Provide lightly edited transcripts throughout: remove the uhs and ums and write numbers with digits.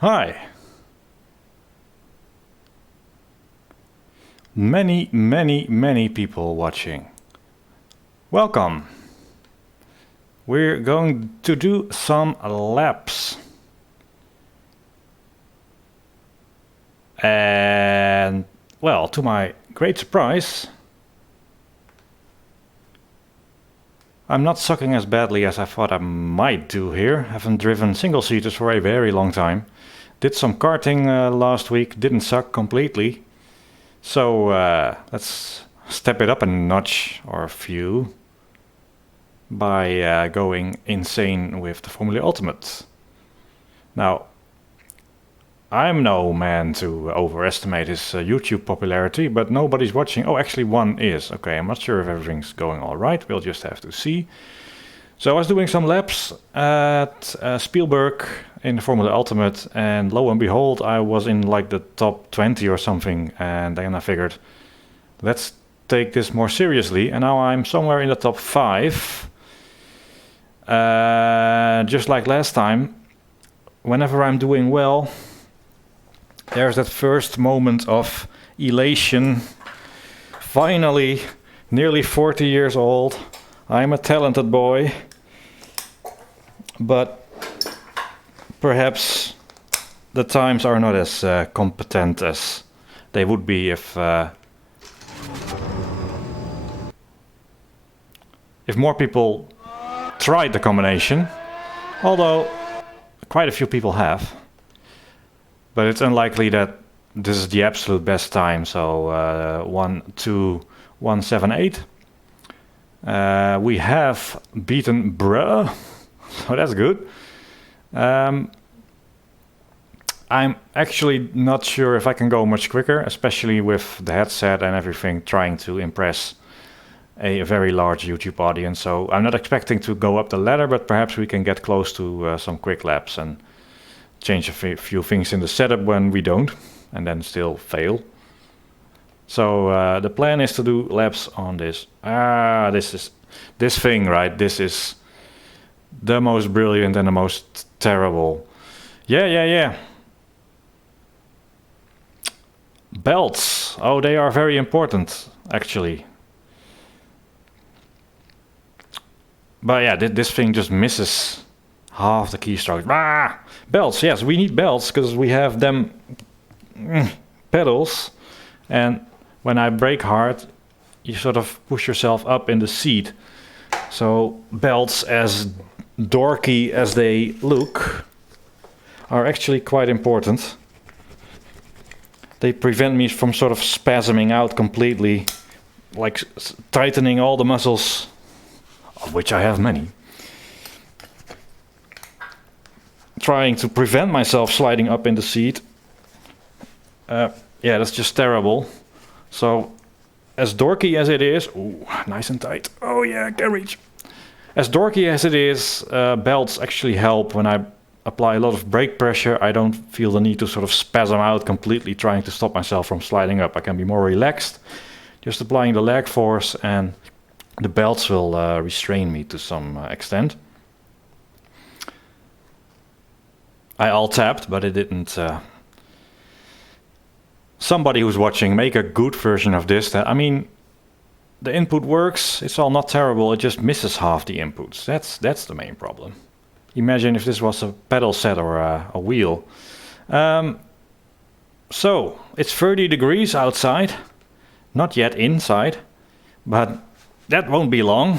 Hi. Many people watching. Welcome. We're going to do some laps. And, well, to my great surprise, I'm not sucking as badly as I thought I might do here. Haven't driven single-seaters for a very long time. Did some karting last week, didn't suck completely. So let's step it up a notch or a few by going insane with the Formula Ultimate. Now, I'm no man to overestimate his YouTube popularity, but nobody's watching. Oh, actually one is. Okay, I'm not sure if everything's going all right. We'll just have to see. So I was doing some laps at Spielberg in the Formula Ultimate, and lo and behold, I was in like the top 20 or something, and then I figured, let's take this more seriously, and now I'm somewhere in the top 5. Just like last time, whenever I'm doing well, there's that first moment of elation. Finally, nearly 40 years old, I'm a talented boy, but perhaps the times are not as competent as they would be if more people tried the combination, although quite a few people have. But it's unlikely that this is the absolute best time, so 1:2:178. We have beaten Bruh, so that's good. I'm actually not sure if I can go much quicker, especially with the headset and everything, trying to impress a very large YouTube audience. So I'm not expecting to go up the ladder, but perhaps we can get close to some quick laps and change a few things in the setup when we don't, and then still fail. So the plan is to do laps on this. This thing, right? This is the most brilliant and the most terrible. Yeah. Belts. Oh, they are very important, actually. But yeah, this thing just misses half the keystrokes. Belts, yes, we need belts because we have them pedals, and when I brake hard, you sort of push yourself up in the seat. So belts, as dorky as they look, are actually quite important. They prevent me from sort of spasming out completely, like tightening all the muscles, of which I have many. Trying to prevent myself sliding up in the seat. Yeah, that's just terrible. So, as dorky as it is, ooh, nice and tight. Oh yeah, I can reach. As dorky as it is, belts actually help. When I apply a lot of brake pressure, I don't feel the need to sort of spasm out completely trying to stop myself from sliding up. I can be more relaxed, just applying the lag force, and the belts will restrain me to some extent. I alt-tapped, but it didn't. Somebody who's watching, make a good version of this. I mean, the input works, it's all not terrible, it just misses half the inputs. That's the main problem. Imagine if this was a pedal set or a wheel. So, it's 30 degrees outside, not yet inside, but that won't be long.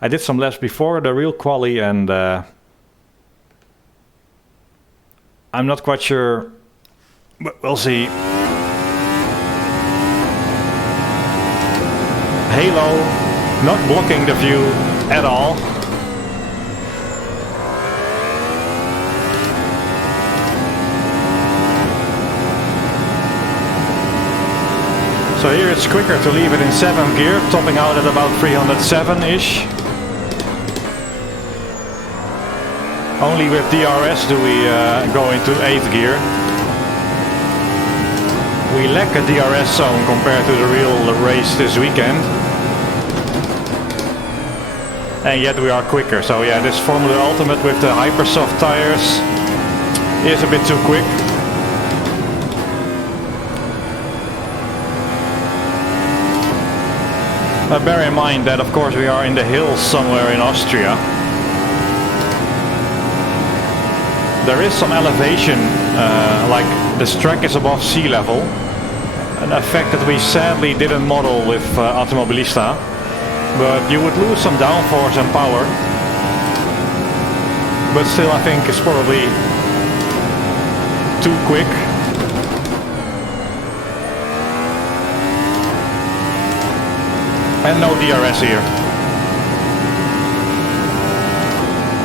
I did some laps before the real quali, and I'm not quite sure, but we'll see. Halo, not blocking the view at all. So here it's quicker to leave it in 7th gear, topping out at about 307-ish. Only with DRS do we go into 8th gear. We lack a DRS zone compared to the real race this weekend. And yet we are quicker. So yeah, this Formula Ultimate with the hyper soft tires is a bit too quick. Bear in mind that of course we are in the hills somewhere in Austria. There is some elevation, like this track is above sea level. An effect that we sadly didn't model with Automobilista. But you would lose some downforce and power. But still I think it's probably too quick. And no DRS here.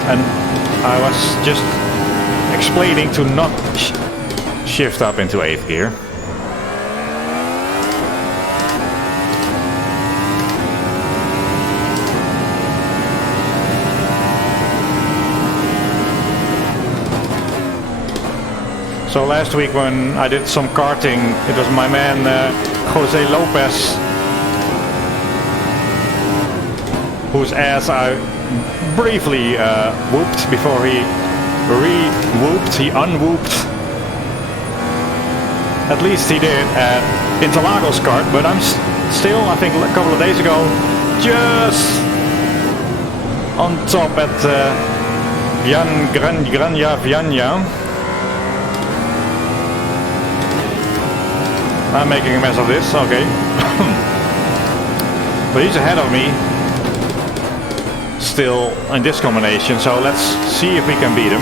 And I was just explaining to not shift up into 8th gear. So last week when I did some karting, it was my man Jose Lopez, whose ass I briefly whooped before he re-whooped, he unwhooped. At least he did at Interlagos kart, but I'm still, I think a couple of days ago, just on top at Granja Vianya. I'm making a mess of this, okay. But he's ahead of me still in this combination, so let's see if we can beat him.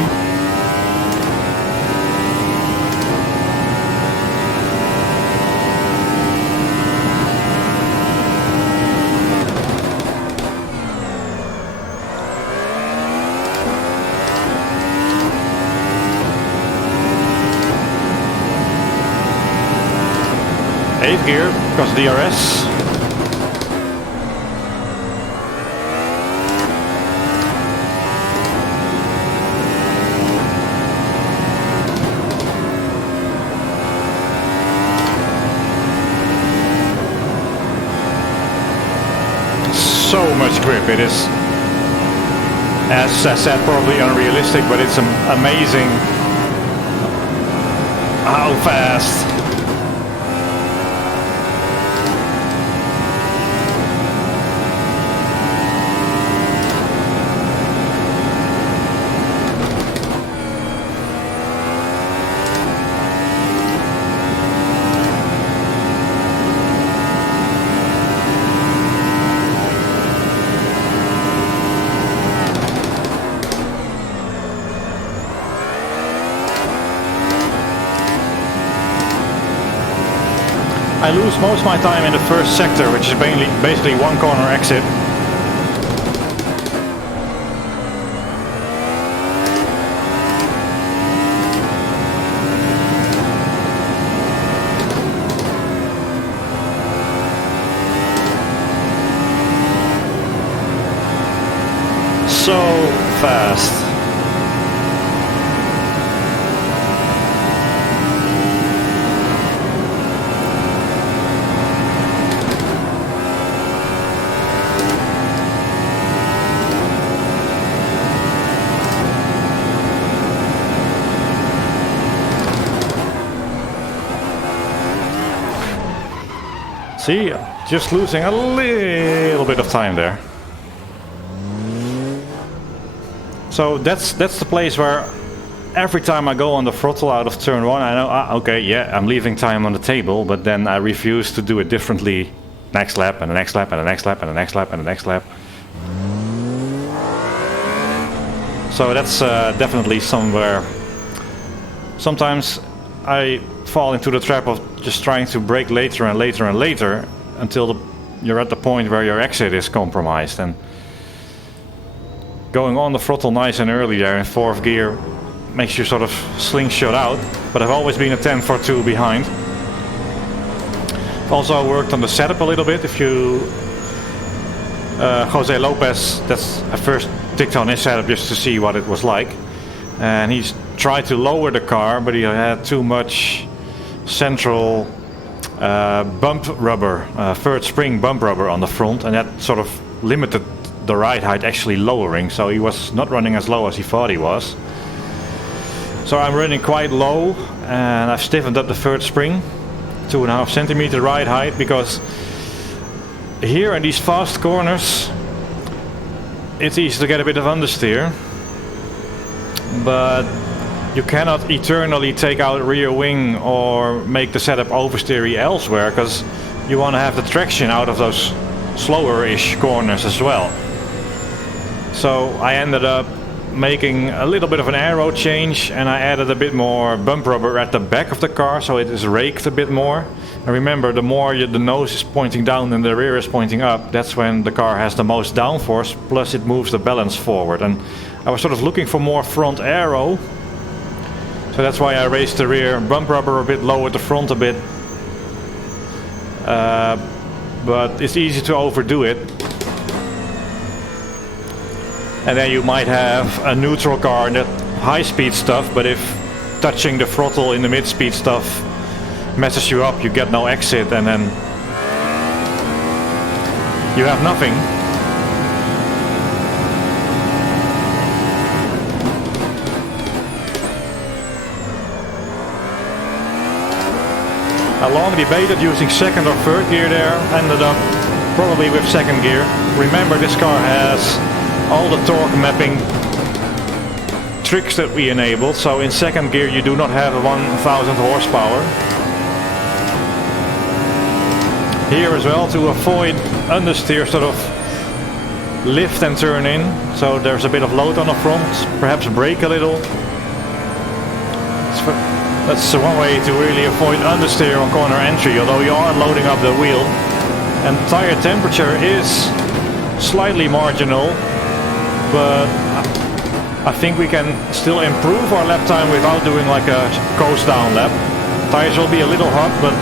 Eighth gear, because DRS. So much grip, it is, as I said, probably unrealistic, but it's amazing how fast. I lose most of my time in the first sector, which is basically one corner exit. So fast. See, just losing a little bit of time there. So that's the place where every time I go on the throttle out of turn 1, I know, okay, yeah, I'm leaving time on the table, but then I refuse to do it differently next lap and the next lap and the next lap and the next lap and the next lap. So that's definitely somewhere. Sometimes I fall into the trap of just trying to brake later and later and later until you're at the point where your exit is compromised, and going on the throttle nice and early there in 4th gear makes you sort of slingshot out, but I've always been a 10 for 2 behind. I've also worked on the setup a little bit. If you Jose Lopez, that's I first ticked on his setup just to see what it was like, and he's tried to lower the car, but he had too much central bump rubber, third spring bump rubber on the front, and that sort of limited the ride height actually lowering, so he was not running as low as he thought he was. So I'm running quite low, and I've stiffened up the third spring, 2.5 centimeter ride height, because here in these fast corners it's easy to get a bit of understeer, but you cannot eternally take out rear wing or make the setup oversteery elsewhere, because you want to have the traction out of those slower-ish corners as well. So I ended up making a little bit of an aero change, and I added a bit more bump rubber at the back of the car, so it is raked a bit more. And remember, the more the nose is pointing down and the rear is pointing up, that's when the car has the most downforce, plus it moves the balance forward. And I was sort of looking for more front aero, so that's why I raised the rear bump rubber a bit, lowered the front a bit. But it's easy to overdo it. And then you might have a neutral car in that high-speed stuff, but if touching the throttle in the mid-speed stuff messes you up, you get no exit, and then you have nothing. I long debated using second or third gear there, ended up probably with second gear. Remember, this car has all the torque mapping tricks that we enabled, so in second gear you do not have a 1000 horsepower. Here as well, to avoid understeer, sort of lift and turn in, so there's a bit of load on the front, perhaps brake a little. That's one way to really avoid understeer on corner entry, although you are loading up the wheel. And tire temperature is slightly marginal, but I think we can still improve our lap time without doing like a coast down lap. Tires will be a little hot, but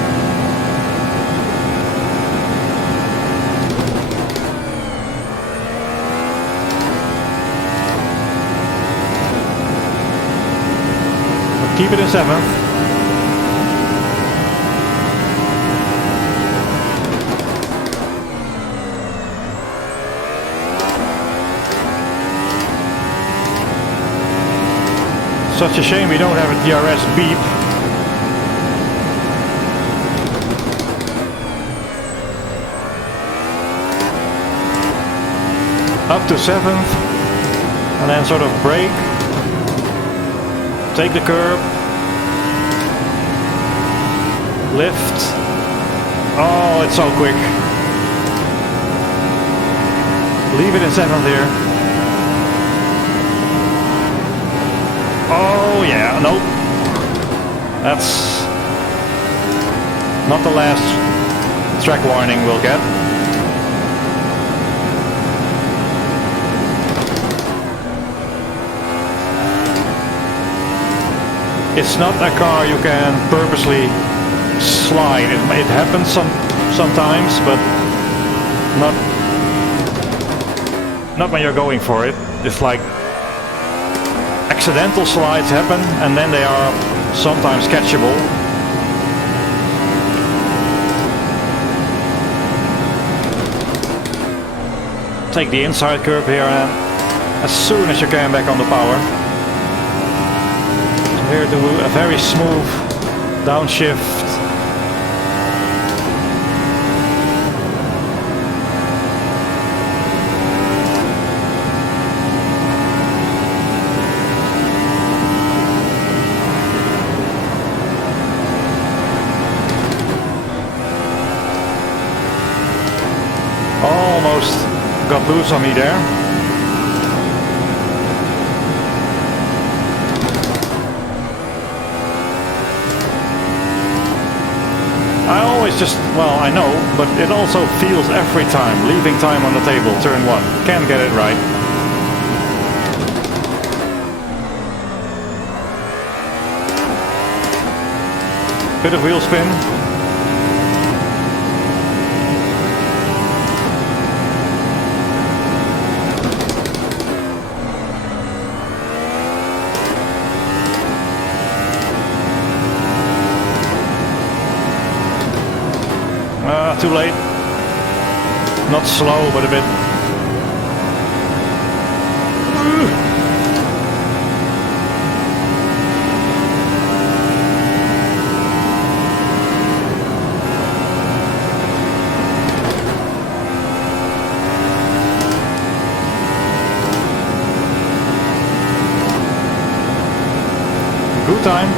keep it in 7th. Such a shame we don't have a DRS beep. Up to 7th, and then sort of brake. Take the curb. Lift. Oh, it's so quick. Leave it in 7th here. Oh yeah, nope. That's not the last track warning we'll get. It's not a car you can purposely slide. It happens sometimes, but not when you're going for it. It's like accidental slides happen, and then they are sometimes catchable. Take the inside curb here, and as soon as you can back on the power. So here do a very smooth downshift. Almost got loose on me there. I always just, well, I know, but it also feels every time. Leaving time on the table, turn 1. Can't get it right. Bit of wheel spin. Too late. Not slow, but a bit. time.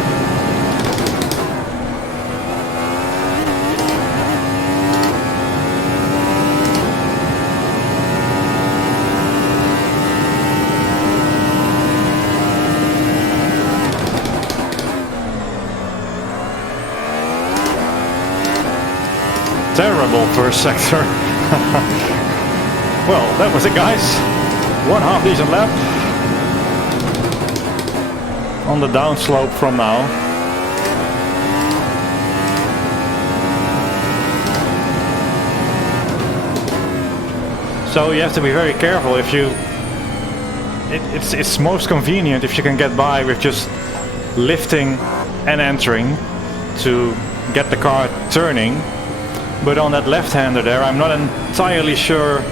Terrible first sector. Well, that was it, guys. One half decent lap. On the downslope from now. So you have to be very careful if you... It's most convenient if you can get by with just lifting and entering to get the car turning. But on that left-hander there, I'm not entirely sure.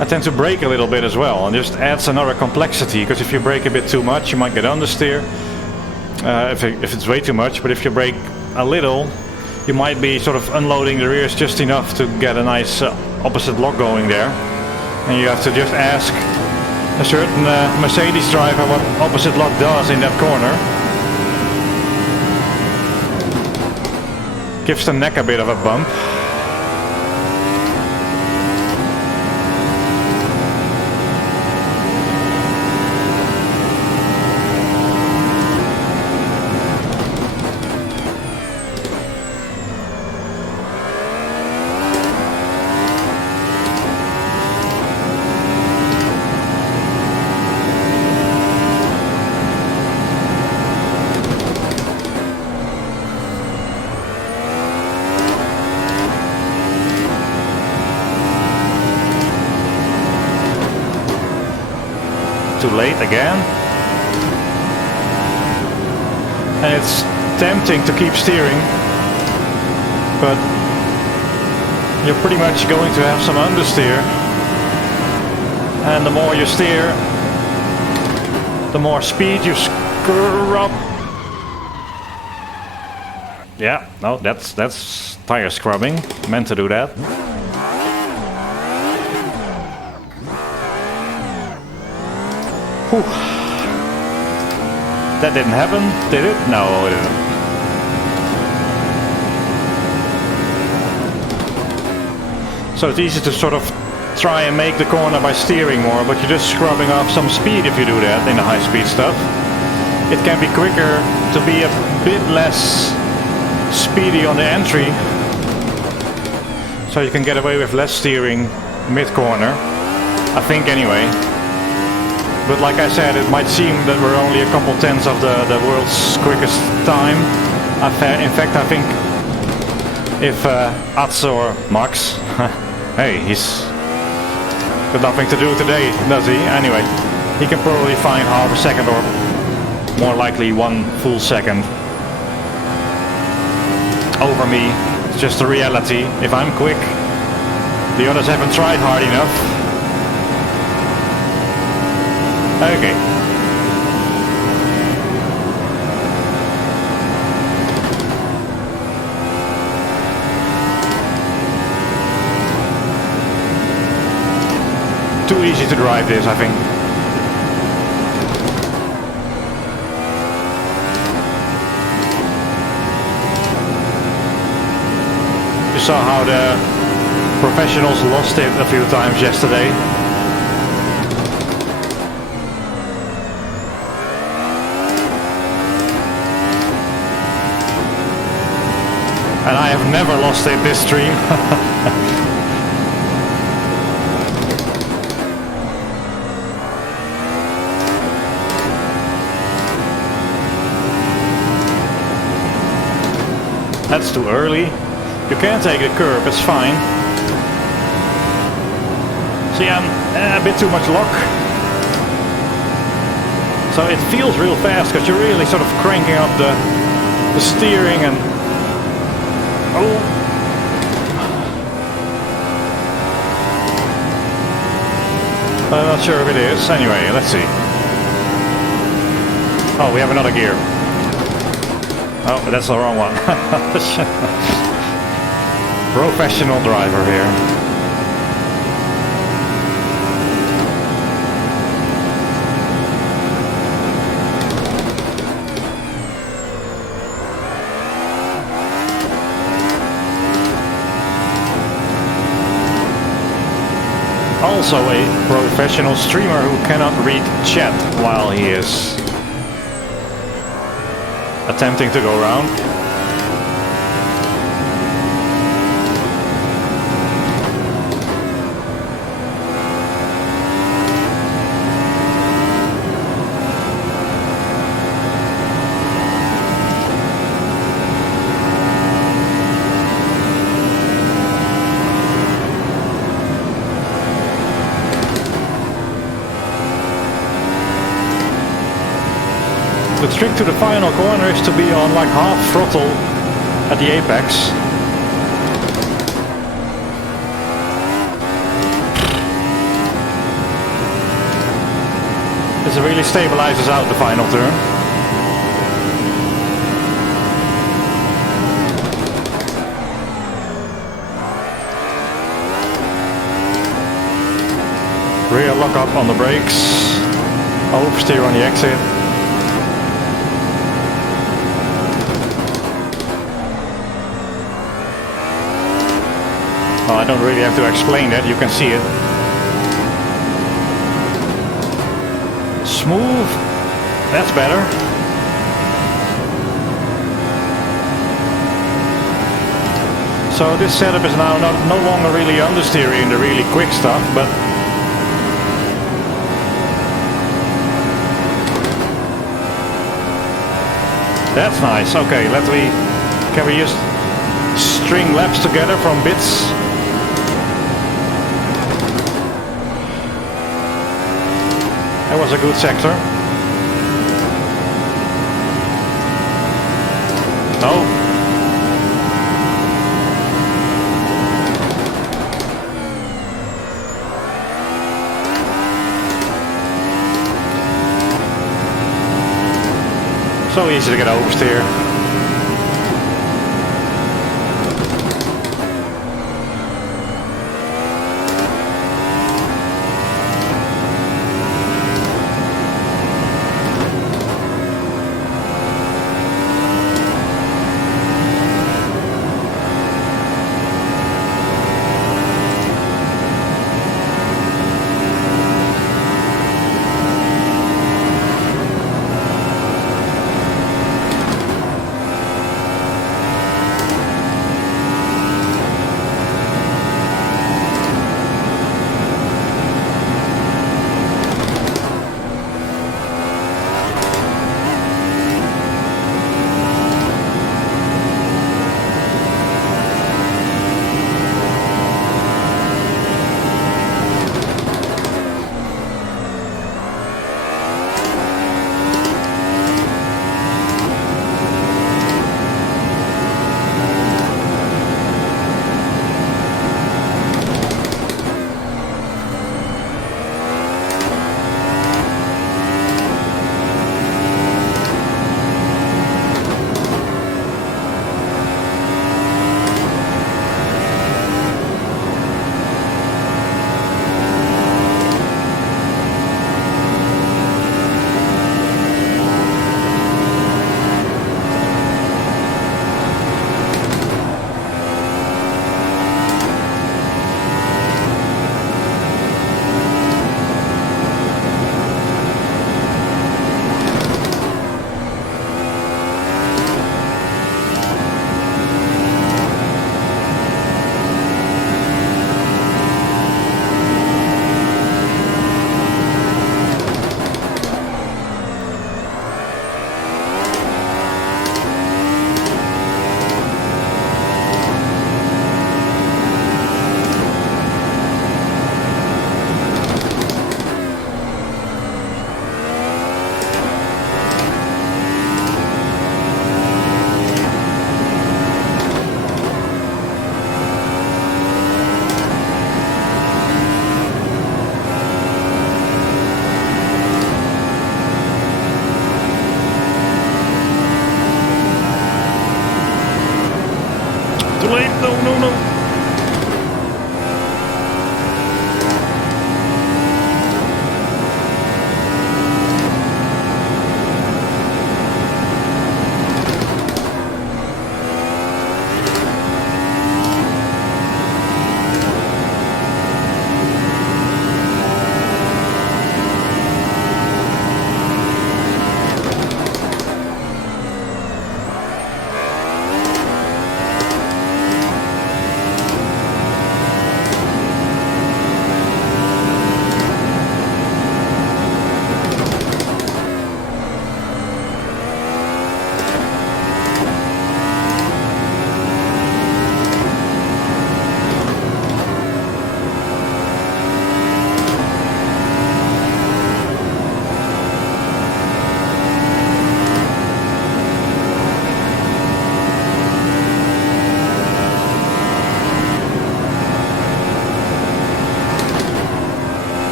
I tend to brake a little bit as well, and just adds another complexity, because if you brake a bit too much, you might get understeer. If it's way too much, but if you brake a little, you might be sort of unloading the rears just enough to get a nice opposite lock going there. And you have to just ask a certain Mercedes driver what opposite lock does in that corner. Gives the neck a bit of a bump. Too late again. And it's tempting to keep steering, but you're pretty much going to have some understeer. And the more you steer, the more speed you scrub. Yeah, no, that's tire scrubbing. Meant to do that. Whew. That didn't happen, did it? No, it didn't. So it's easy to sort of try and make the corner by steering more, but you're just scrubbing off some speed if you do that in the high-speed stuff. It can be quicker to be a bit less speedy on the entry, so you can get away with less steering mid-corner, I think anyway. But like I said, it might seem that we're only a couple tenths of the world's quickest time. In fact, I think if Ats or Max, hey, he's got nothing to do today, does he? Anyway, he can probably find half a second or more likely 1 full second over me. It's just a reality. If I'm quick, the others haven't tried hard enough. Okay. Too easy to drive this, I think. You saw how the professionals lost it a few times yesterday. And I have never lost it this stream. That's too early. You can take the curb, it's fine. See, I'm a bit too much lock. So it feels real fast because you're really sort of cranking up the steering and... Oh. I'm not sure if it is. Anyway, let's see. Oh, we have another gear. Oh, that's the wrong one. Professional driver here. also a professional streamer who cannot read chat while he is attempting to go around. The trick to the final corner is to be on like half throttle at the apex. This really stabilizes out the final turn. Rear lock up on the brakes, oversteer on the exit. Well, I don't really have to explain that, you can see it. Smooth, that's better. So this setup is now no longer really understeering the really quick stuff, but that's nice. Okay, can we just string laps together from bits? That was a good sector. No. So easy to get oversteer.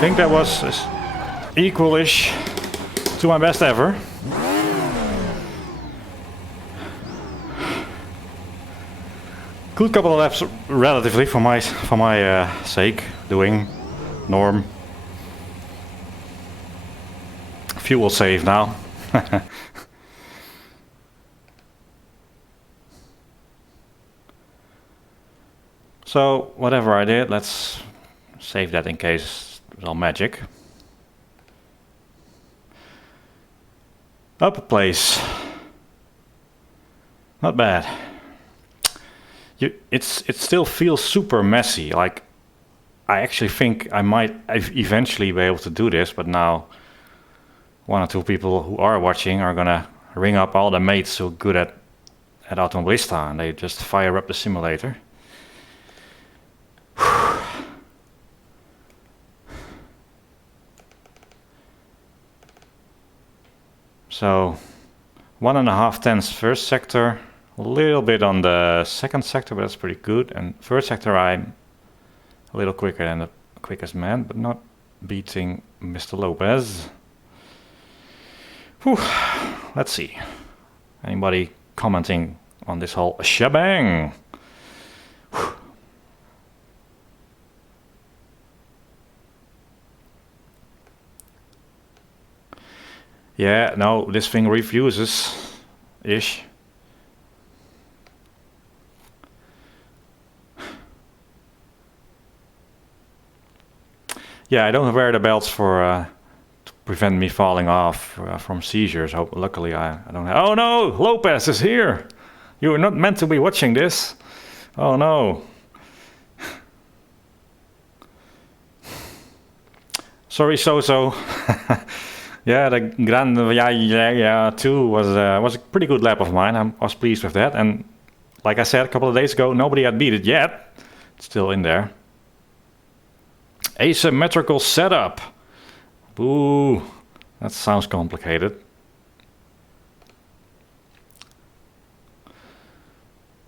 think that was equal-ish to my best ever. Good couple of laps relatively for my sake, doing norm. Fuel save now. So whatever I did, let's save that in case it's all magic. Up a place. Not bad. It still feels super messy. Like, I actually think I might eventually be able to do this, but now one or two people who are watching are gonna ring up all the mates who are good at Automobilista, and they just fire up the simulator. So 1.5 tenths first sector, a little bit on the second sector, but that's pretty good. And third sector I'm a little quicker than the quickest man, but not beating Mr. Lopez. Whew. Let's see. Anybody commenting on this whole shebang? Whew. Yeah, no, this thing refuses-ish. Yeah, I don't wear the belts for to prevent me falling off from seizures. Luckily, I don't have. Oh no, Lopez is here. You were not meant to be watching this. Oh no. Sorry, So-So. Yeah, the Grand yeah 2 was a pretty good lap of mine. I was pleased with that. And like I said a couple of days ago, nobody had beat it yet. It's still in there. Asymmetrical setup. Ooh, that sounds complicated.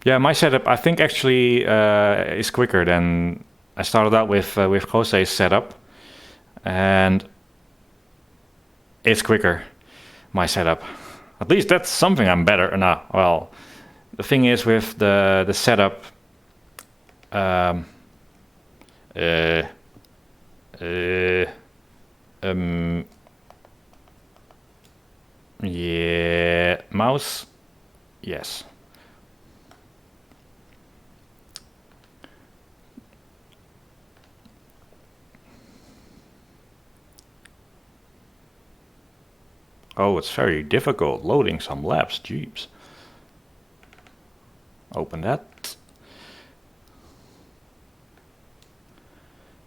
Yeah, my setup I think actually is quicker than I started out with Jose's setup, and it's quicker, my setup. At least that's something I'm better. No, well, the thing is with the setup. Yeah, mouse. Yes. Oh, it's very difficult loading some laps, jeeps. Open that.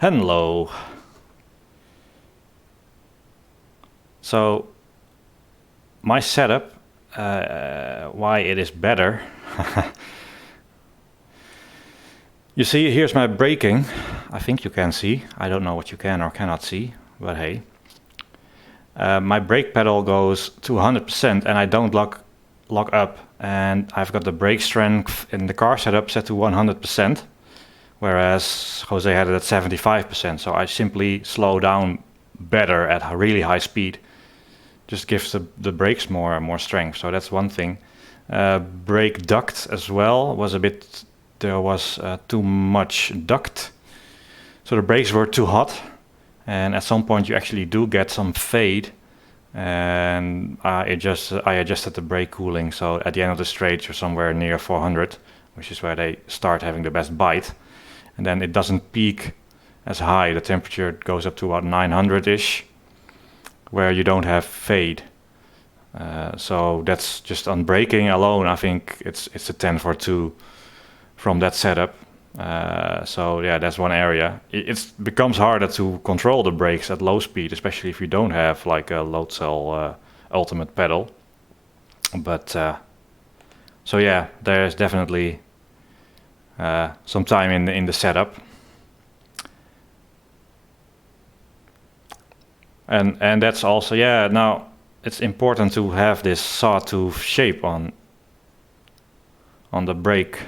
Hello. So, my setup, why it is better. You see, here's my braking. I think you can see. I don't know what you can or cannot see, but hey. My brake pedal goes to 100% and I don't lock up, and I've got the brake strength in the car setup set to 100%, whereas Jose had it at 75%, so I simply slow down better at a really high speed. Just gives the brakes more strength, so that's one thing. Brake duct as well was there was too much duct, so the brakes were too hot. And at some point you actually do get some fade, and I adjusted the brake cooling, so at the end of the straight you're somewhere near 400, which is where they start having the best bite, and then it doesn't peak as high. The temperature goes up to about 900-ish, where you don't have fade. So that's just on braking alone. I think it's a 10 for 2 from that setup. So yeah, that's one area. It becomes harder to control the brakes at low speed, especially if you don't have like a load cell ultimate pedal. But so yeah, there's definitely some time in the setup, and that's also, yeah. Now it's important to have this sawtooth shape on the brake.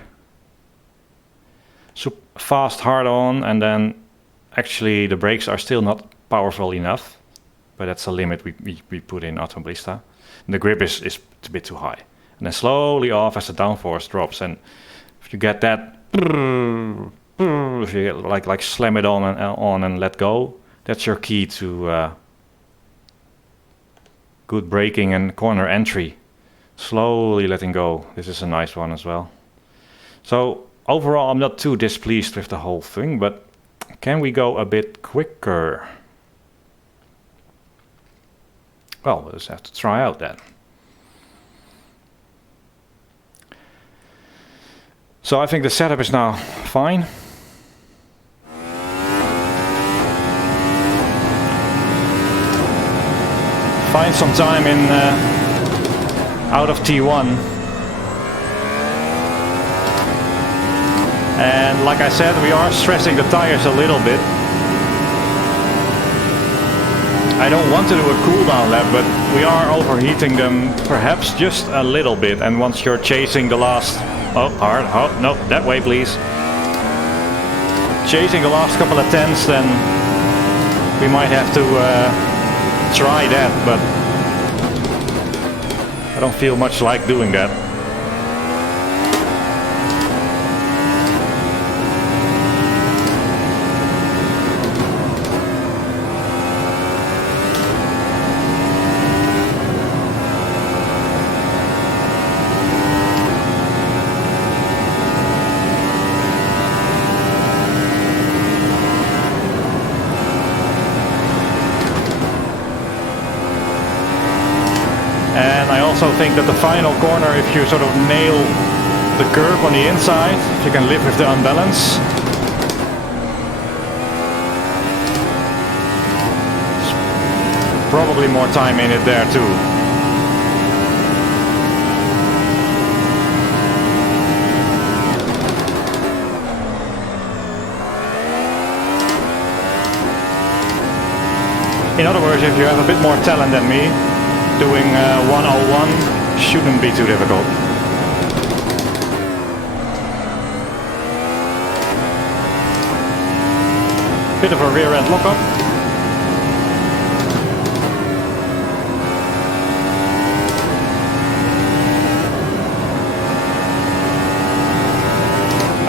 So fast hard on, and then actually the brakes are still not powerful enough, but that's a limit we put in Automobilista. And the grip is a bit too high. And then slowly off as the downforce drops. And if you get that, if you get like slam it on and let go, that's your key to good braking and corner entry. Slowly letting go. This is a nice one as well. So overall, I'm not too displeased with the whole thing, but can we go a bit quicker? Well, we'll just have to try out that. So I think the setup is now fine. Find some time in out of T1. And like I said, we are stressing the tires a little bit. I don't want to do a cooldown lap, but we are overheating them perhaps just a little bit. And once you're chasing the last... Oh, hard. Oh, no, that way, please. Chasing the last couple of tenths, then we might have to try that, but I don't feel much like doing that. I also think that the final corner, if you sort of nail the curve on the inside, if you can live with the unbalance, probably more time in it there too. In other words, if you have a bit more talent than me, doing 101 shouldn't be too difficult. Bit of a rear end lockup.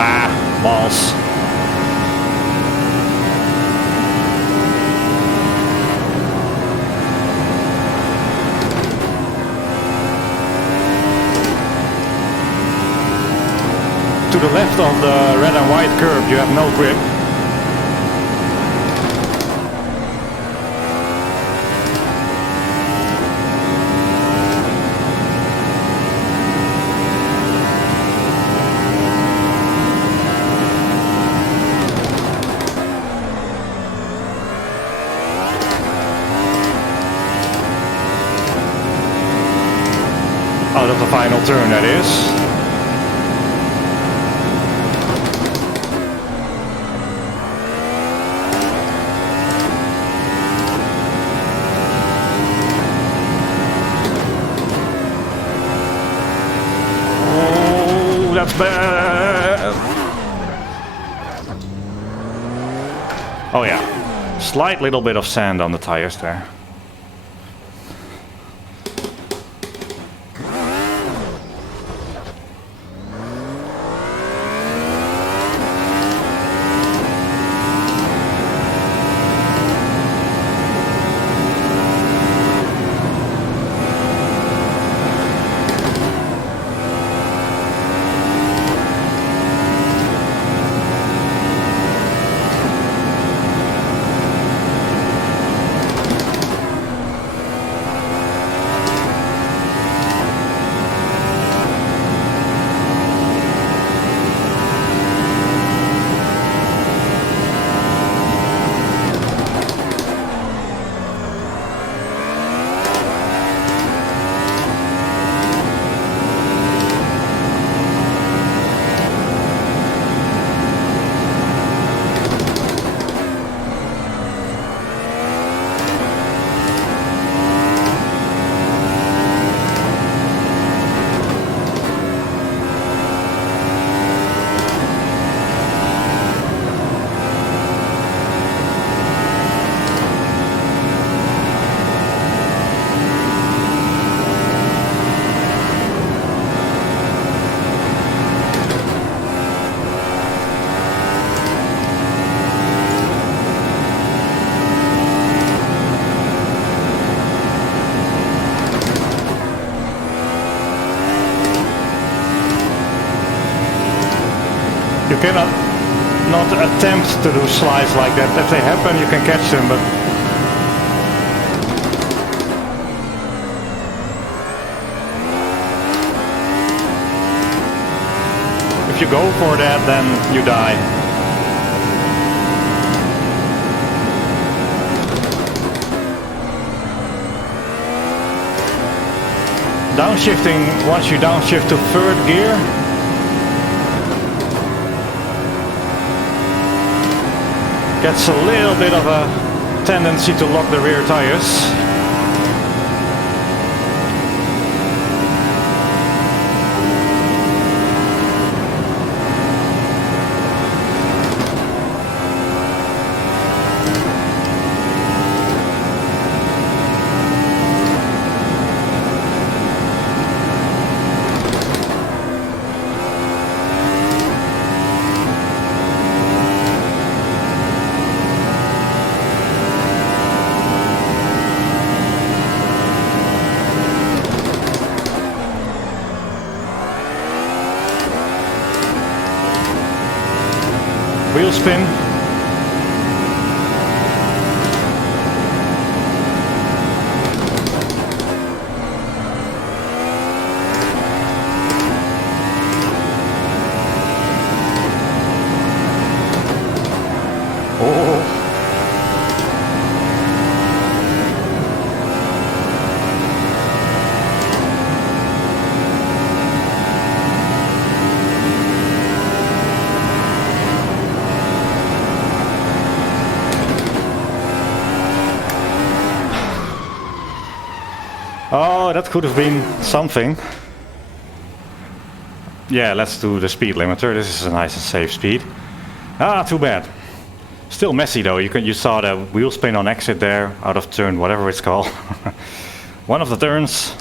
Ah, balls. To the left of the red and white curve, you have no grip. Out of the final turn, that is. That's bad. Oh yeah, slight little bit of sand on the tires there. You cannot not attempt to do slides like that. If they happen, you can catch them, but if you go for that, then you die. Downshifting, once you downshift to third gear, gets a little bit of a tendency to lock the rear tires. Wheel spin. Oh. Oh, that could have been something. Yeah, let's do the speed limiter. This is a nice and safe speed. Ah, too bad. Still messy though. You saw the wheel spin on exit there, out of turn, whatever it's called. One of the turns.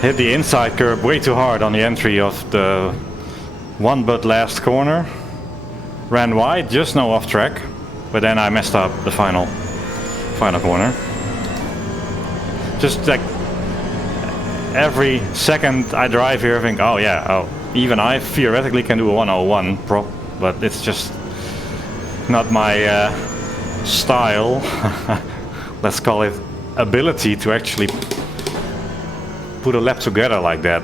Hit the inside curb way too hard on the entry of the one but last corner. Ran wide, just no off track. But then I messed up the final corner. Just like every second I drive here, I think, oh yeah, even I theoretically can do a 101 prop, but it's just not my style. Let's call it ability to actually put a lap together like that.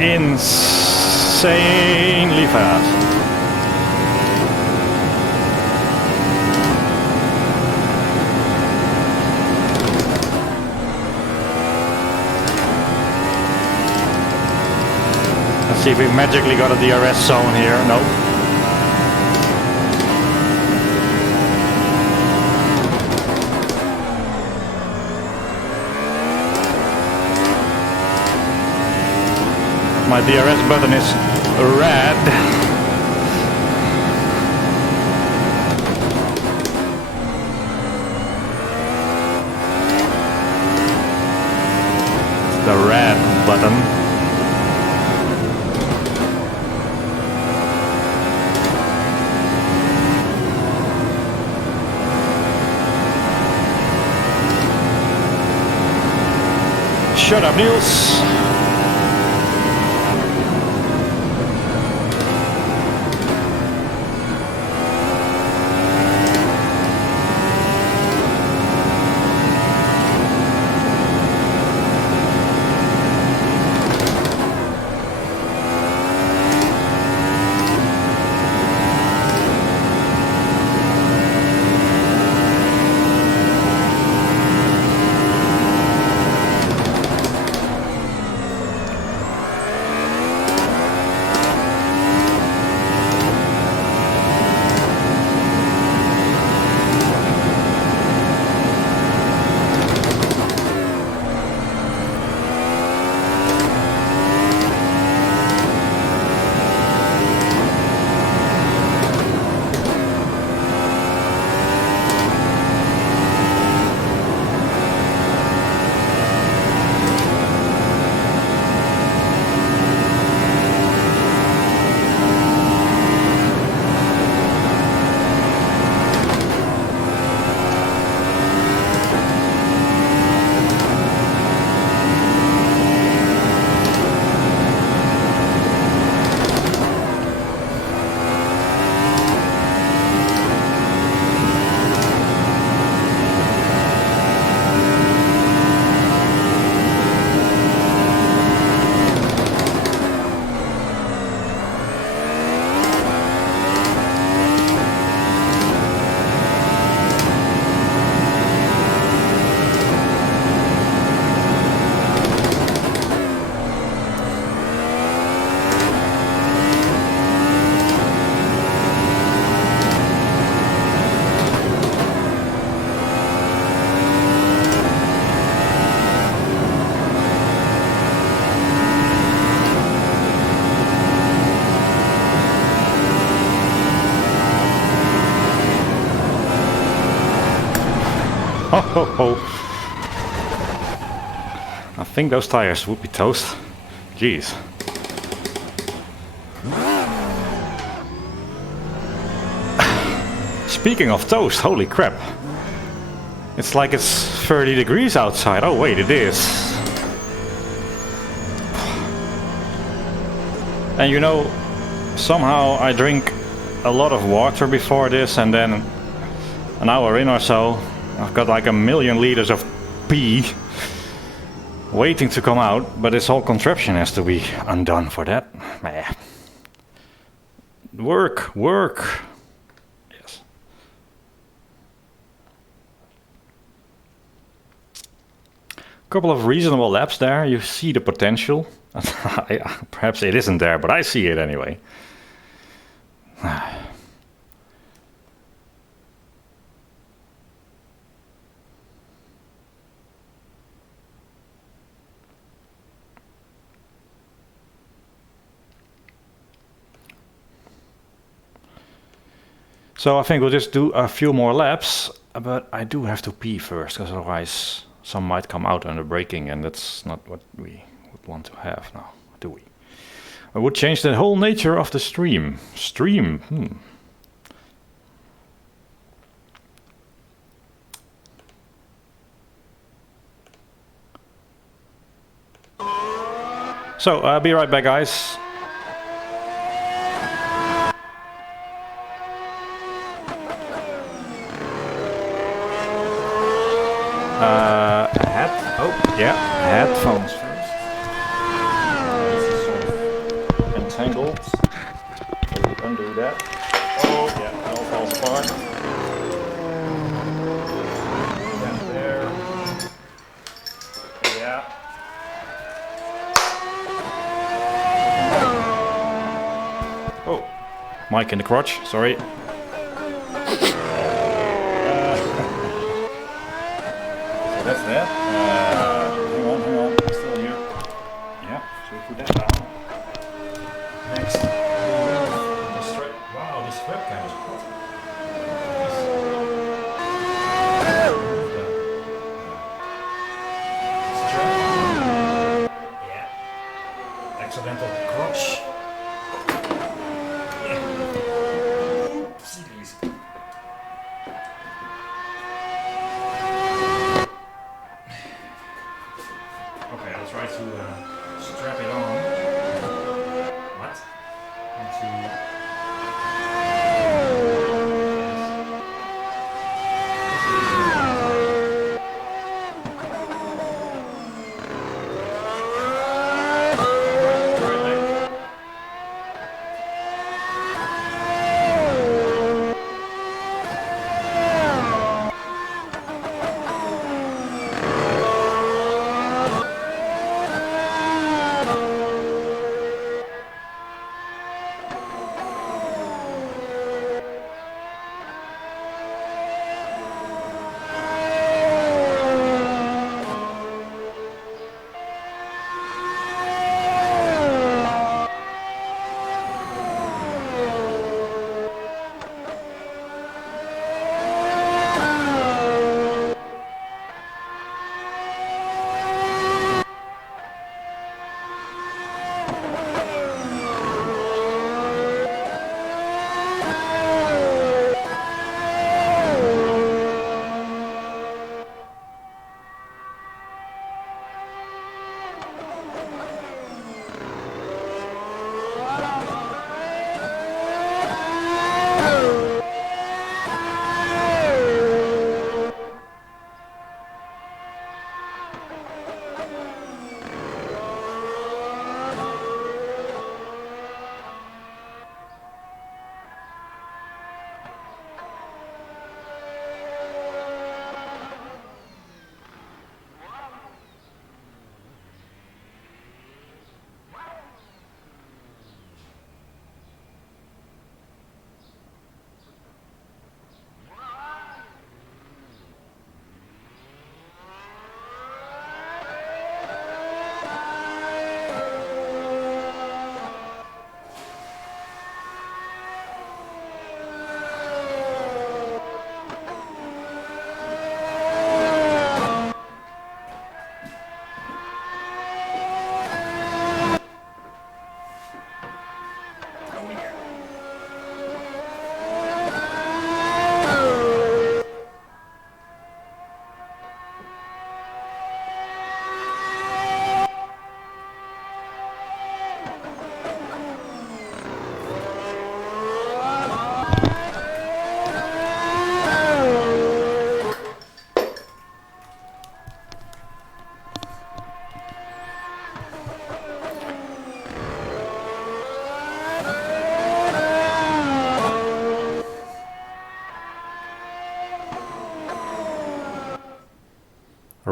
Insanely fast. Let's see if we magically got a DRS zone here. Nope. My DRS button is red. The red button. Shut up, Niels. I think those tires would be toast. Jeez. Speaking of toast, holy crap. It's like it's 30 degrees outside. Oh wait, it is. And you know, somehow I drink a lot of water before this, and then an hour in or so, I've got like 1,000,000 liters of pee waiting to come out, but this whole contraption has to be undone for that. Man. Work. Yes. Couple of reasonable laps there. You see the potential. Perhaps it isn't there, but I see it anyway. So I think we'll just do a few more laps, but I do have to pee first, because otherwise some might come out under braking, and that's not what we would want to have now, do we? I would change the whole nature of the stream. So, I'll be right back, guys. Headphones first. This is sort of entangled. So we undo that. Oh yeah, it all falls apart. That there. Yeah. Oh, mic in the crotch, sorry. So that's that. Hang on, I'm still here. Yeah, so we put that down. Next, the strap. Wow, this webcam is hot. Yeah. Accidental crotch. Yeah. Oopsies. Okay, I'll try to strap it on. What?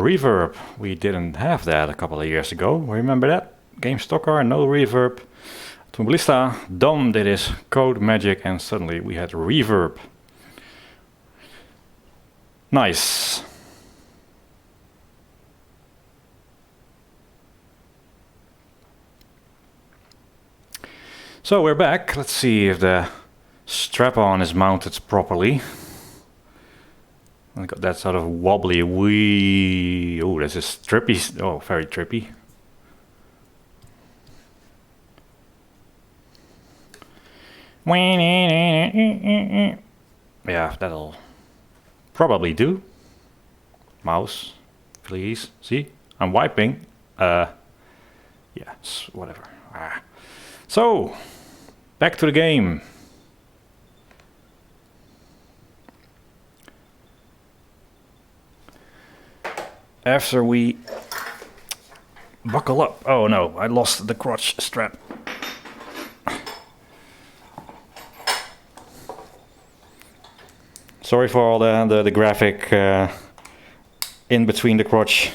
reverb. We didn't have that a couple of years ago. Remember that? Game Stocker, no reverb. Automobilista, Dom did his code magic and suddenly we had reverb. Nice. So we're back. Let's see if the strap-on is mounted properly. I got that sort of wobbly wee. Oh, this is trippy. Oh, very trippy. Yeah, that'll probably do. Mouse, please. See, I'm wiping. Yeah, whatever. So, back to the game. After we buckle up. Oh no, I lost the crotch strap. Sorry for all the graphic in between the crotch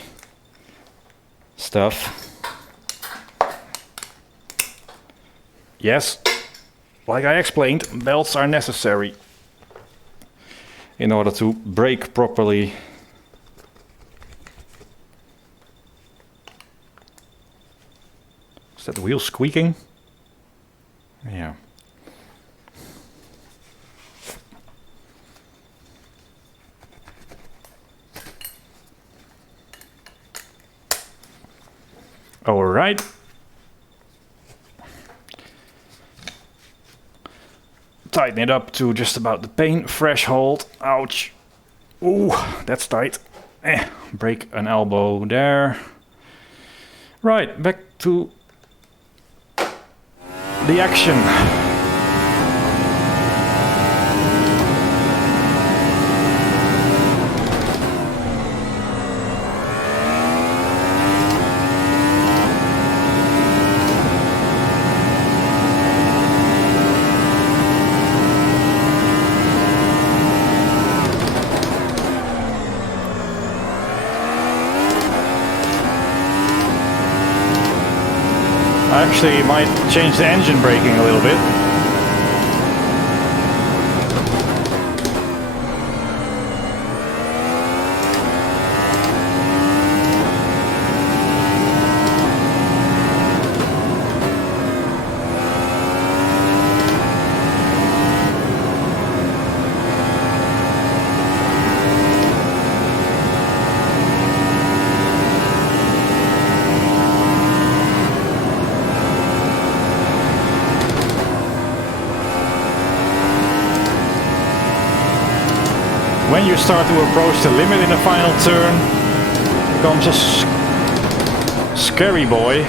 stuff. Yes, like I explained, belts are necessary in order to brake properly. Is that the wheel squeaking? Yeah. All right. Tighten it up to just about the pain threshold. Ouch. Ooh, that's tight. Break an elbow there. Right, back to the action. I actually might change the engine braking a little bit. When you start to approach the limit in the final turn, comes a scary boy.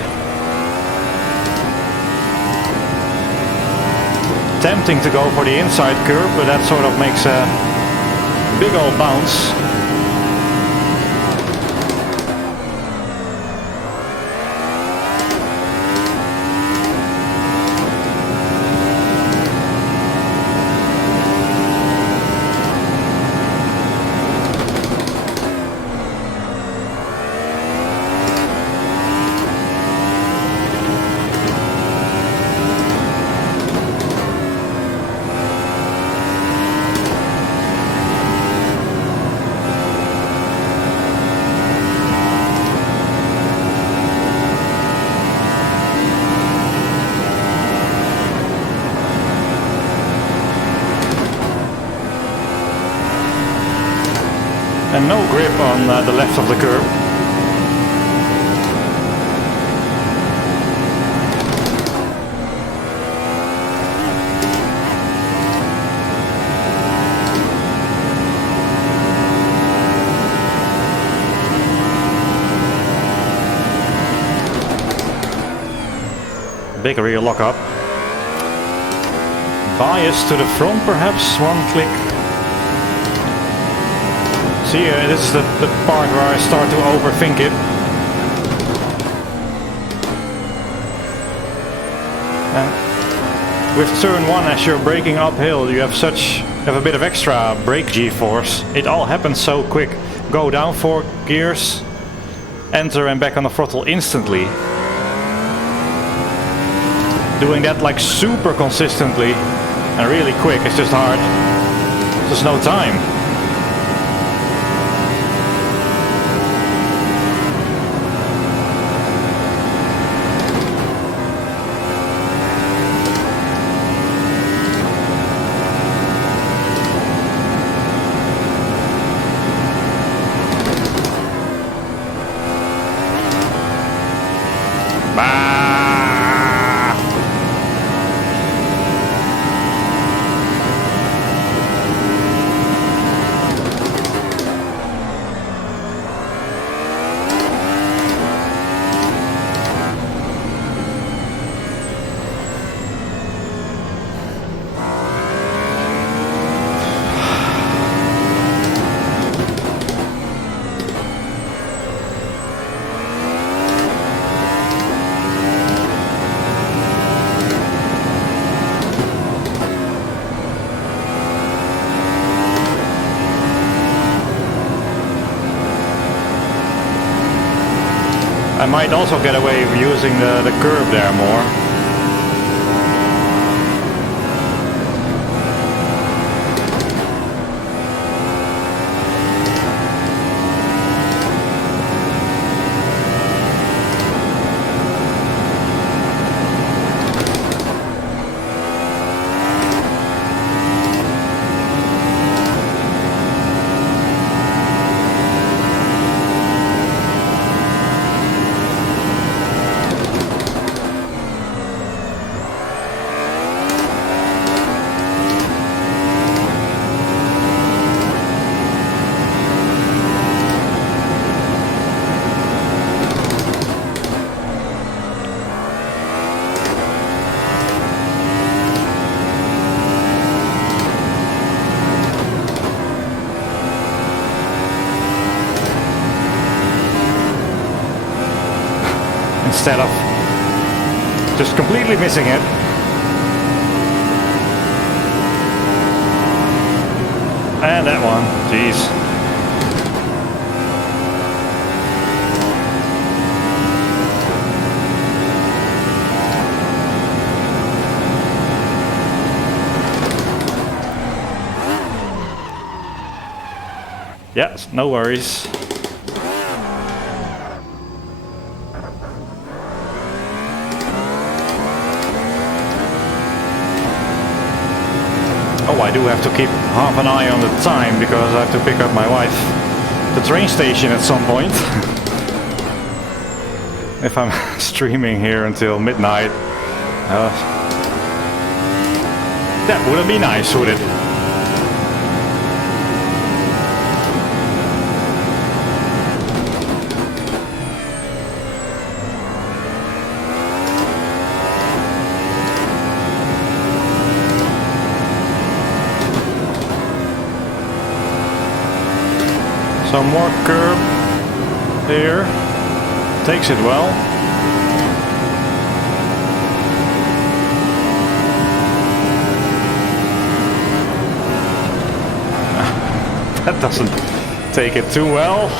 Tempting to go for the inside curve, but that sort of makes a big old bounce. And no grip on the left of the curb. Big rear lockup. Bias to the front perhaps, one click. See, this is the part where I start to overthink it. And with turn 1, as you're braking uphill, you have a bit of extra brake G-force. It all happens so quick. Go down 4 gears, enter and back on the throttle instantly. Doing that like super consistently and really quick is just hard. There's no time. I might also get away with using the curb there more. Instead of just completely missing it. And that one, jeez. Yes, no worries. Oh, I do have to keep half an eye on the time because I have to pick up my wife at the train station at some point. If I'm streaming here until midnight. That wouldn't be nice, would it? Some more curb here, takes it well. That doesn't take it too well.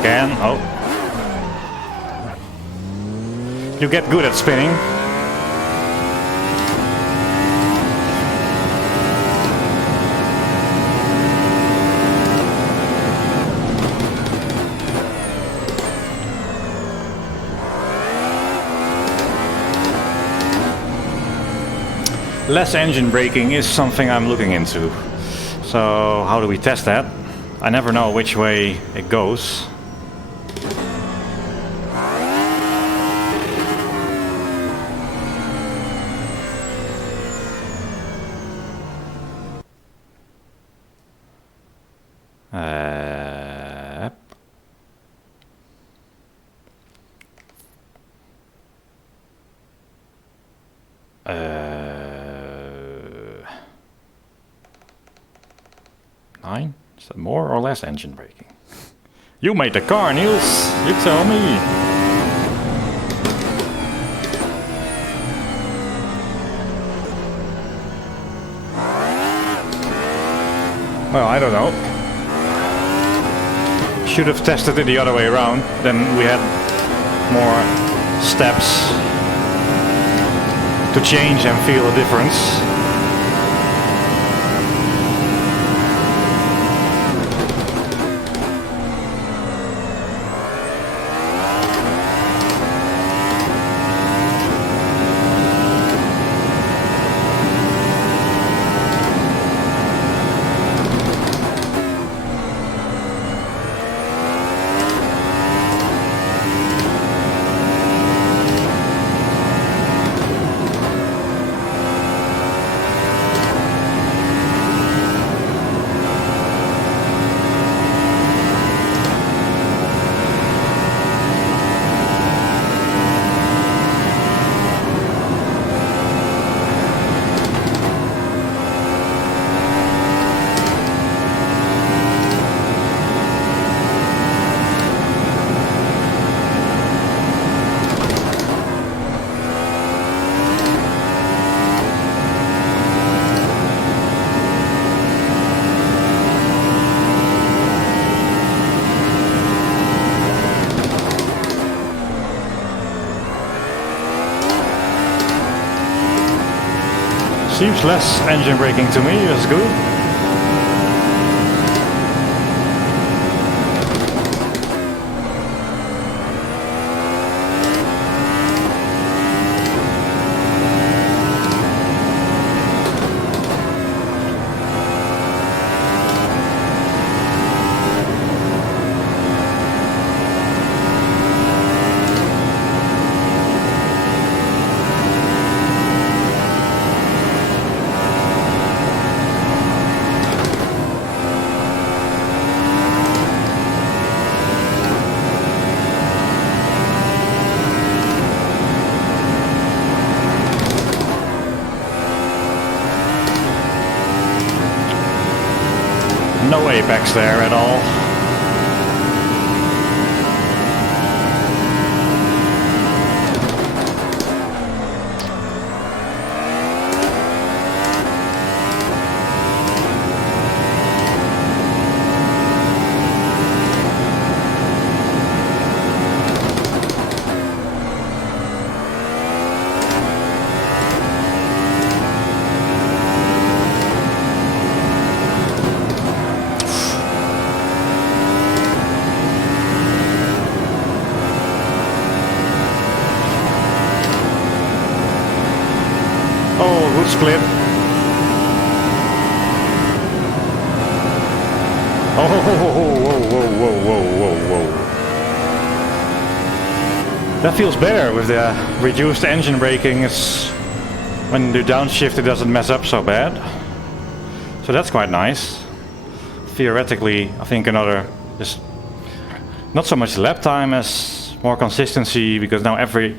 Again, oh. You get good at spinning. Less engine braking is something I'm looking into. So how do we test that? I never know which way it goes. Nine? Is that more or less engine braking? You made the car, Niels! You tell me! Well, I don't know. Should have tested it the other way around, then we had more steps to change and feel a difference. Seems less engine braking to me, that's good. No apex there at all. Good split. Oh, whoa, whoa, whoa, whoa, whoa. That feels better with the reduced engine braking. It's when you downshift it doesn't mess up so bad. So that's quite nice. Theoretically, I think another is not so much lap time as more consistency, because now every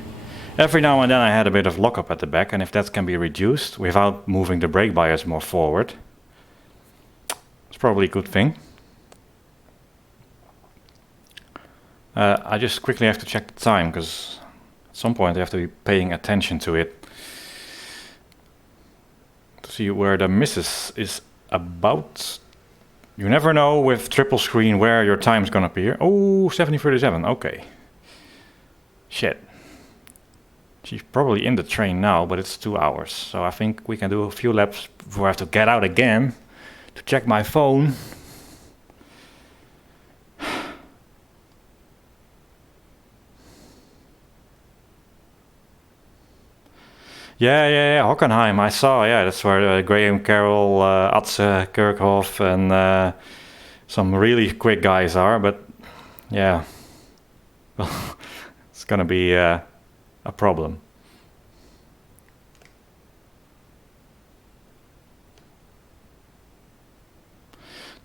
now and then I had a bit of lockup at the back, and if that can be reduced without moving the brake bias more forward, it's probably a good thing. I just quickly have to check the time, because at some point I have to be paying attention to it to see where the missus is about You never know with triple screen where your time's gonna appear. Oh, 70:37, okay. Shit. She's probably in the train now, but it's 2 hours. So I think we can do a few laps before I have to get out again to check my phone. Yeah, Hockenheim, I saw, yeah, that's where Graham Carroll, Atze Kirchhoff, and some really quick guys are, but yeah, well, it's gonna be a problem.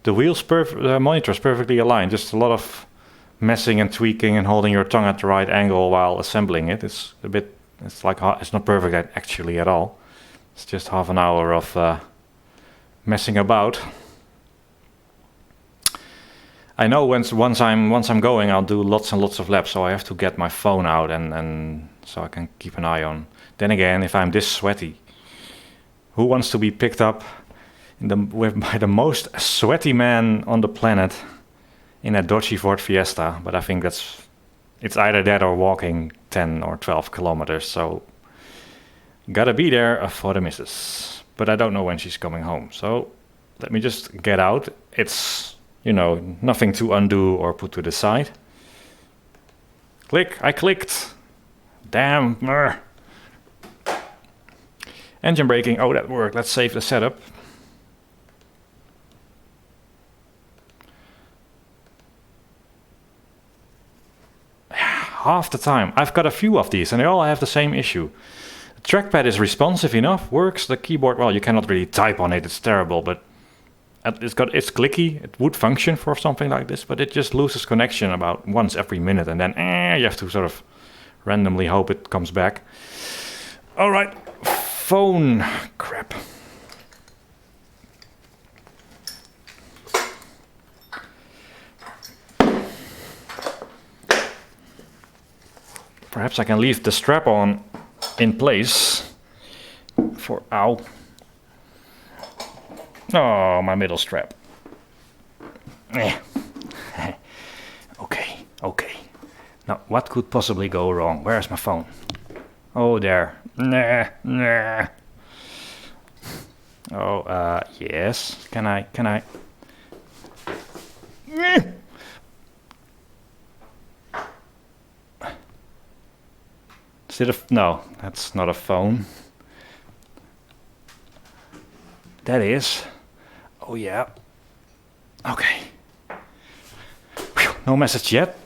The wheels, monitor is perfectly aligned, just a lot of messing and tweaking and holding your tongue at the right angle while assembling it. It's a bit, it's like, it's not perfect actually at all. It's just half an hour of messing about. I know once I'm going, I'll do lots and lots of laps, so I have to get my phone out and so I can keep an eye on. Then again, if I'm this sweaty, who wants to be picked up by the most sweaty man on the planet in a dodgy Ford Fiesta? But I think it's either that or walking 10 or 12 kilometers, so gotta be there for the missus. But I don't know when she's coming home, so let me just get out. It's, you know, nothing to undo or put to the side. Click, I clicked. Damn. Engine braking, oh, that worked. Let's save the setup. Half the time. I've got a few of these and they all have the same issue. The trackpad is responsive enough, works. The keyboard, well, you cannot really type on it, it's terrible, but it's clicky. It would function for something like this, but it just loses connection about once every minute, and then you have to sort of randomly hope it comes back. All right, phone crap. Perhaps I can leave the strap on in place for, ow. Oh, my middle strap. Okay. Now, what could possibly go wrong? Where's my phone? Oh, there. Nah. Oh, yes. Can I? Is it no, that's not a phone. That is. Oh yeah. Okay. Whew, no message yet.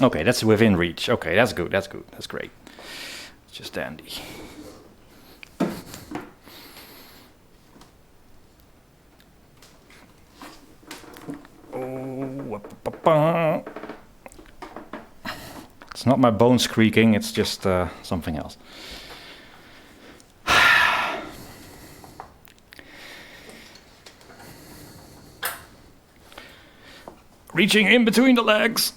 Okay, that's within reach. Okay, that's good. That's great. It's just dandy. Oh, it's not my bones creaking, it's just something else. Reaching in between the legs.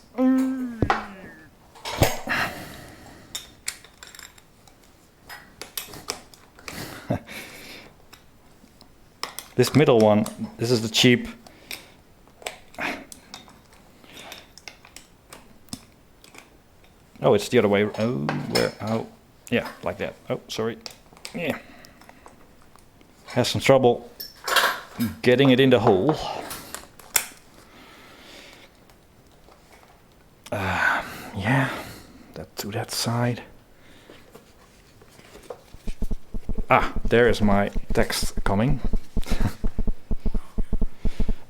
This middle one, this is the cheap. Oh, it's the other way. Oh, where? Oh, yeah, like that. Oh, sorry. Yeah. Has some trouble getting it in the hole. Yeah, that to that side. Ah, there is my text coming.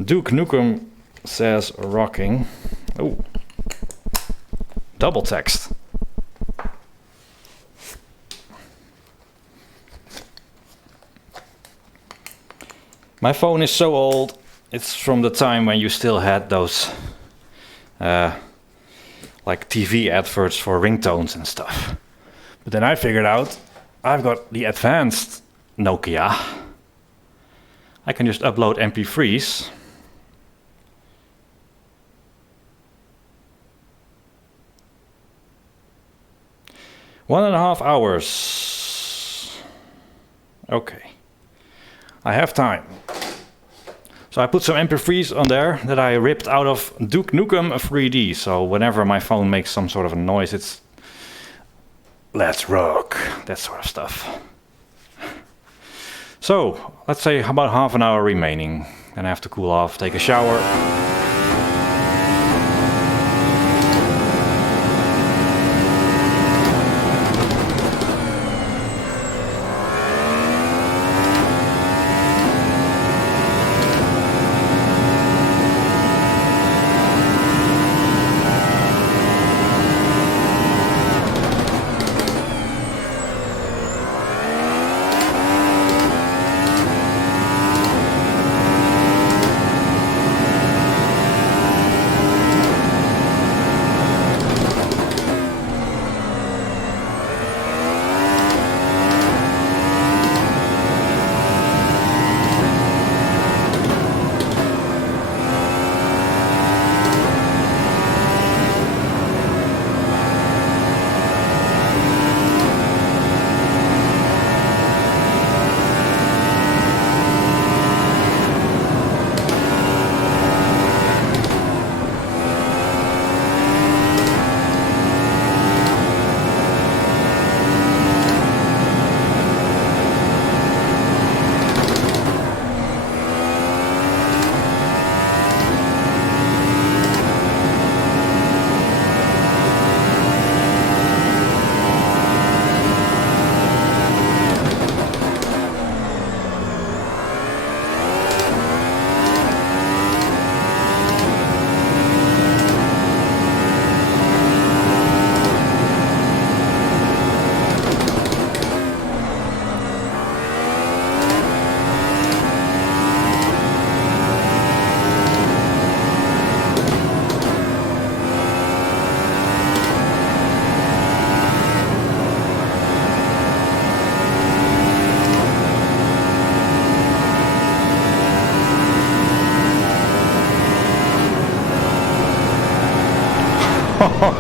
Duke Nukem says rocking. Oh. Double text. My phone is so old. It's from the time when you still had those like TV adverts for ringtones and stuff. But then I figured out I've got the advanced Nokia. I can just upload MP3s. One and a half hours. Okay. I have time. So I put some MP3s on there that I ripped out of Duke Nukem 3D. So whenever my phone makes some sort of a noise, it's let's rock, that sort of stuff. So let's say about half an hour remaining. Then I have to cool off, take a shower.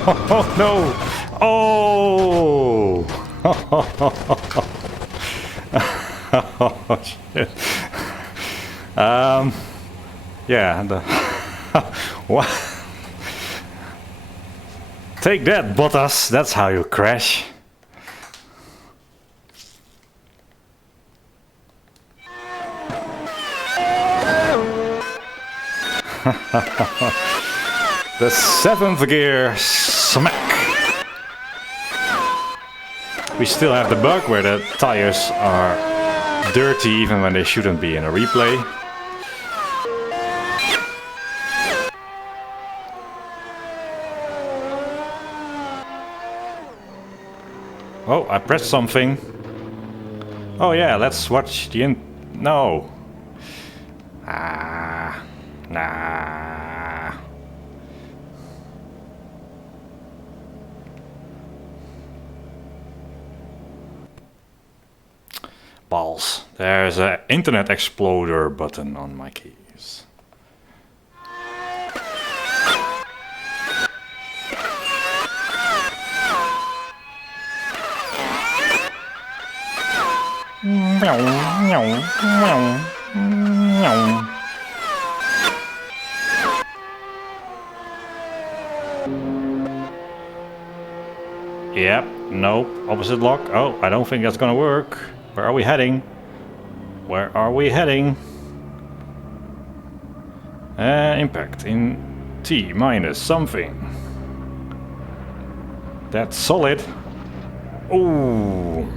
Oh no! Oh! Oh shit! Yeah. What? Take that, Bottas. That's how you crash. The 7th gear smack. We still have the bug where the tires are dirty even when they shouldn't be in a replay. Oh, I pressed something. Oh yeah, let's watch the no. Nah. Balls. There's an Internet Explorer button on my keys. Yep, nope, opposite lock. Oh, I don't think that's gonna work. Where are we heading? Where are we heading? Impact in T minus something. That's solid. Ooh.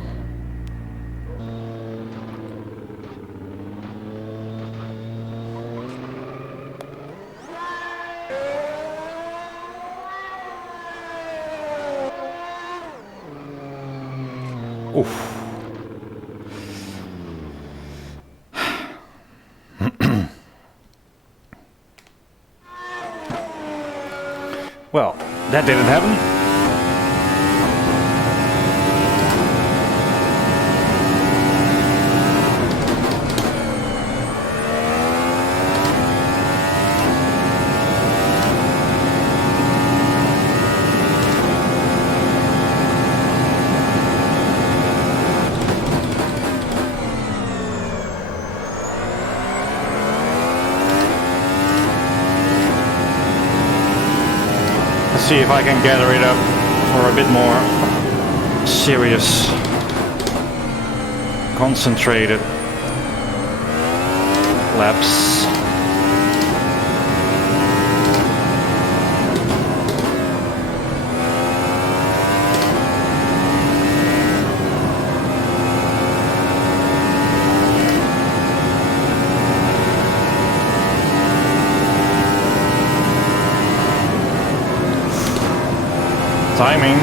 Oof. Well, that didn't happen. see if I can gather it up for a bit more serious, concentrated laps. Timing.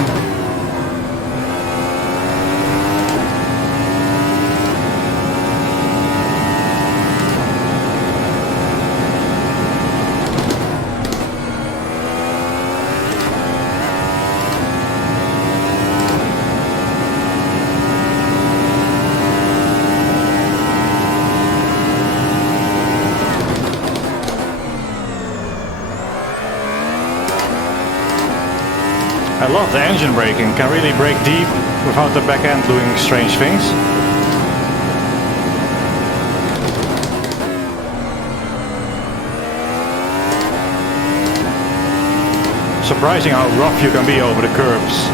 I love the engine braking, can really brake deep without the back end doing strange things. Surprising how rough you can be over the curves.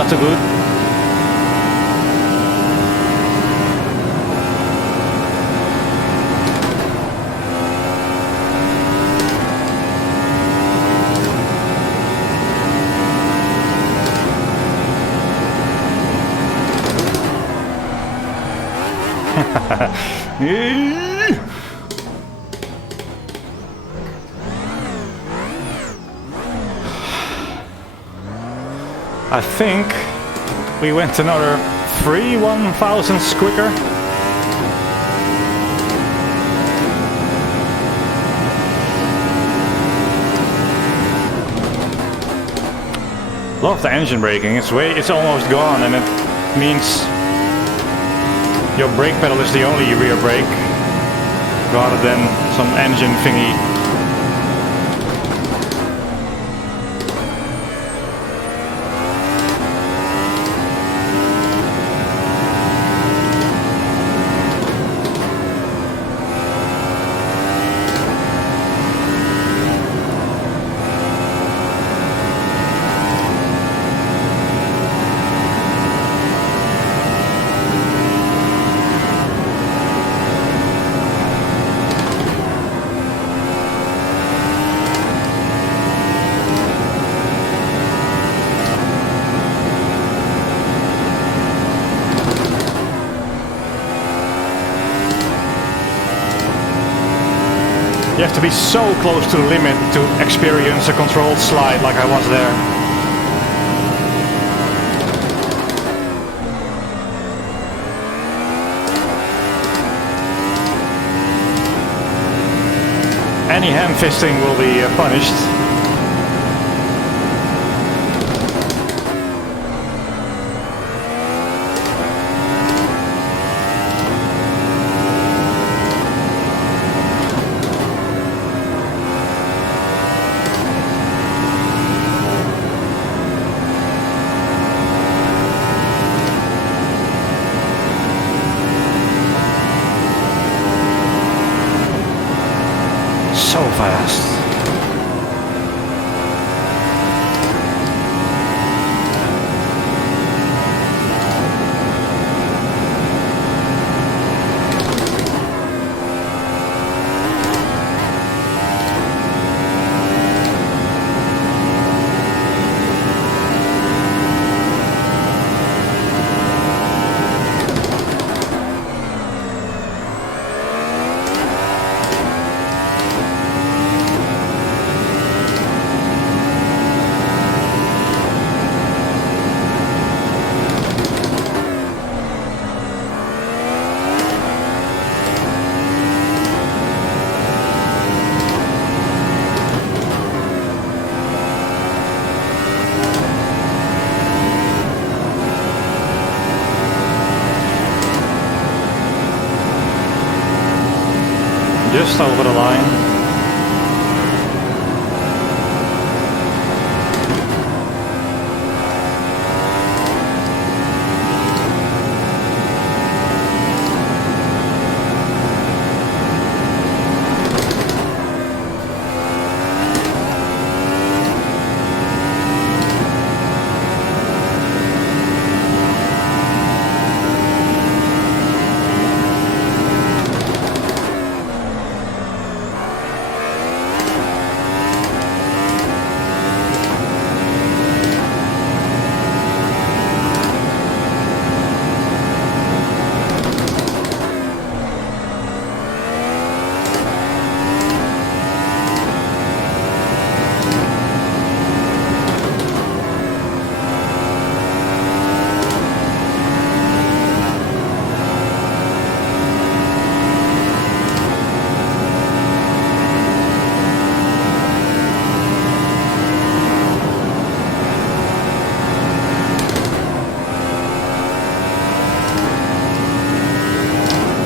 not too good. I think we went another 1,000s quicker. Love the engine braking. It's almost gone, and it means your brake pedal is the only rear brake, rather than some engine thingy. You have to be so close to the limit to experience a controlled slide like I was there. Any hand fisting will be punished. So fast. Just over the line.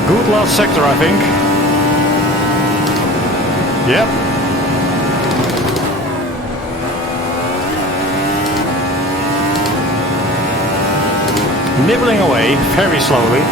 Good last sector, I think. Yep. Nibbling away very slowly.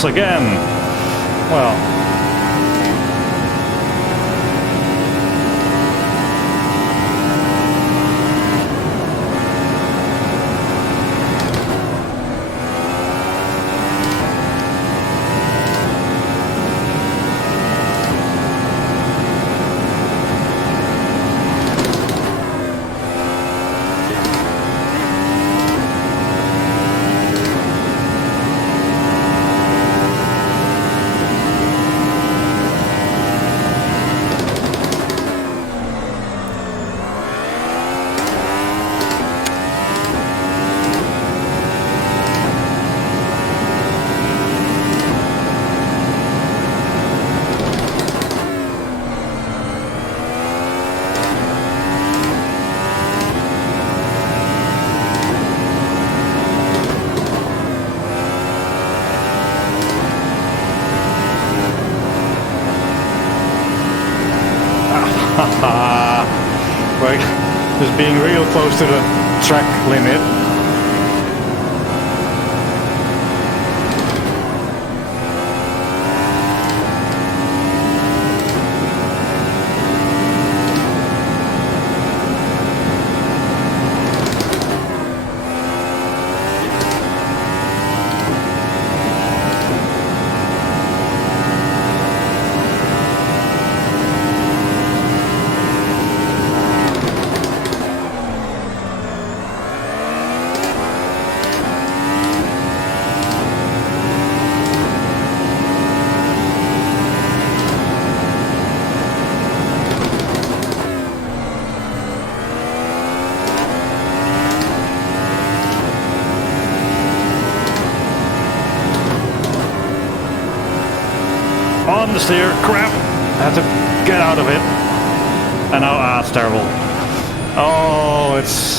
once again. Well, we're just being real close to the track limit. On the steer, crap! I have to get out of it. And now, it's terrible. Oh, it's...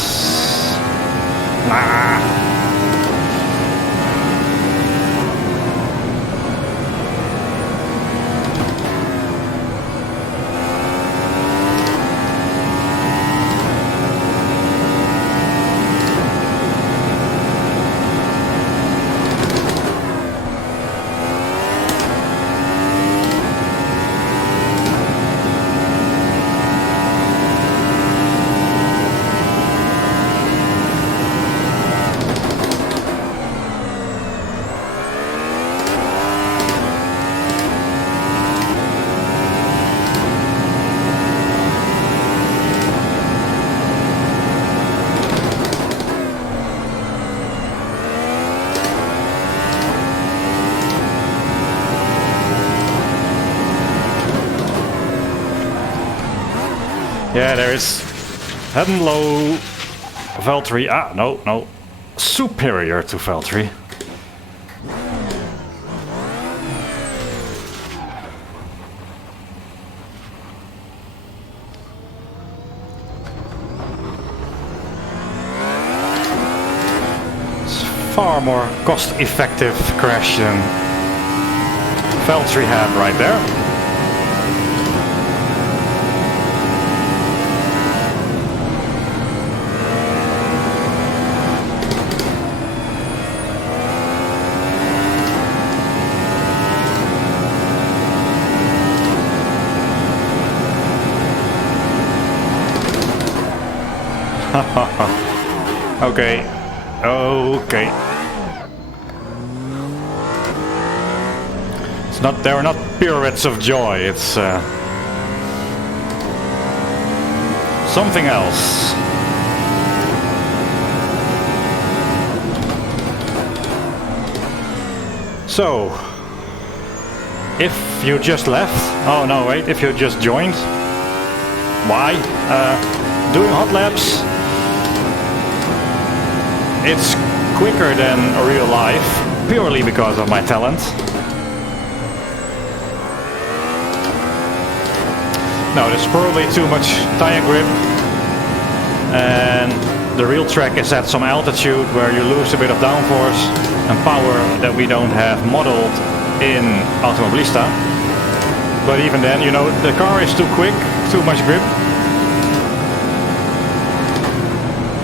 Yeah, there is head and low Valtteri. No. Superior to Valtteri. It's far more cost-effective crash than Valtteri had right there. Okay. It's not. They are not pirouettes of joy. It's something else. So, if you just left. Oh no, wait. If you just joined. Why? Doing hot laps. It's quicker than real life, purely because of my talent. No, there's probably too much tire grip, and the real track is at some altitude where you lose a bit of downforce and power that we don't have modeled in Automobilista. But even then, you know, the car is too quick, too much grip.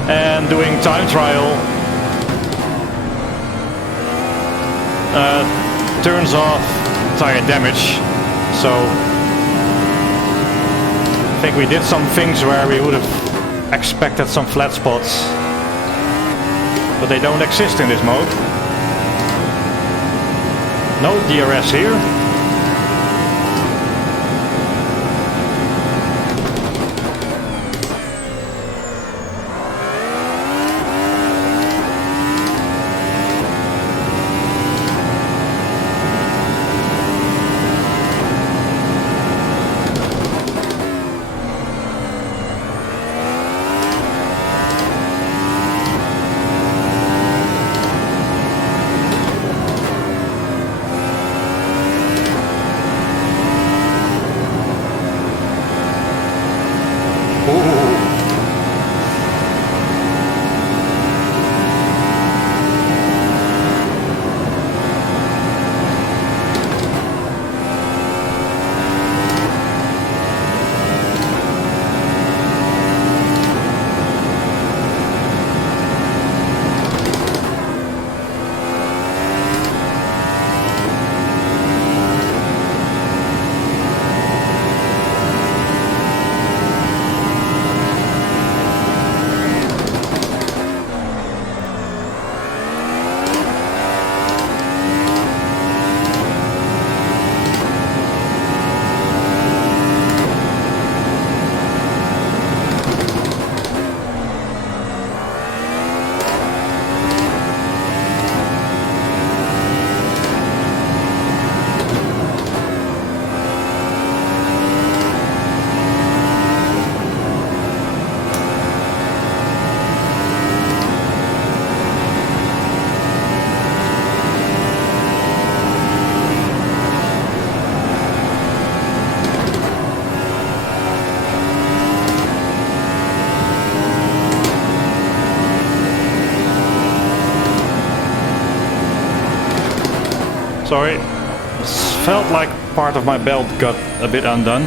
And doing time trial turns off tire damage. So I think we did some things where we would have expected some flat spots, but they don't exist in this mode. No DRS here. Sorry, felt like part of my belt got a bit undone.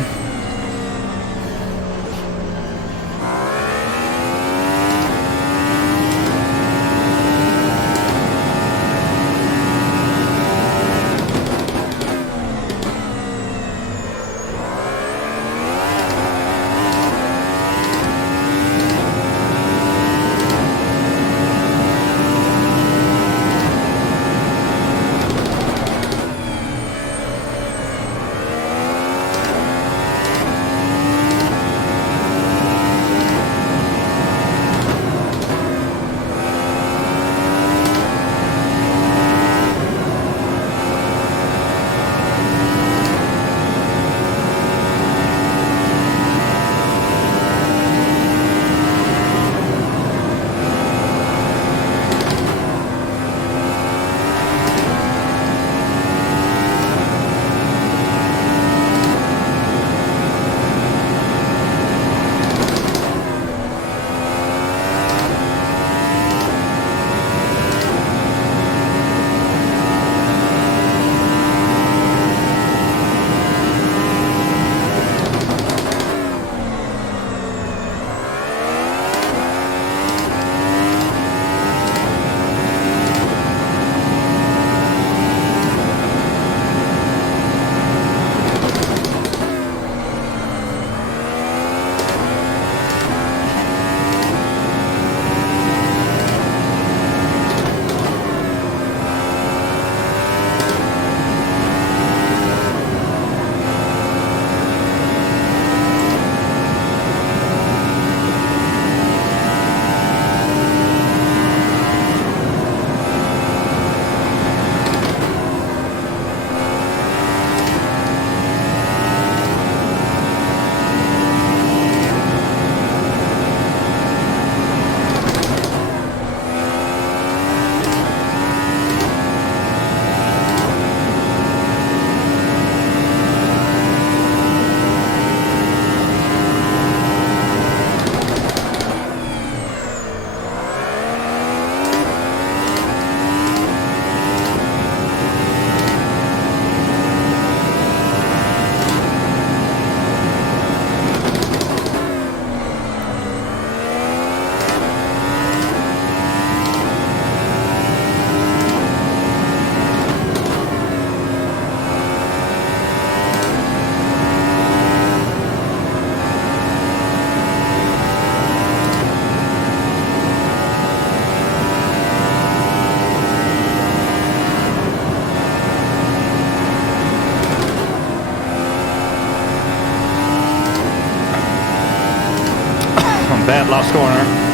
Bad last corner.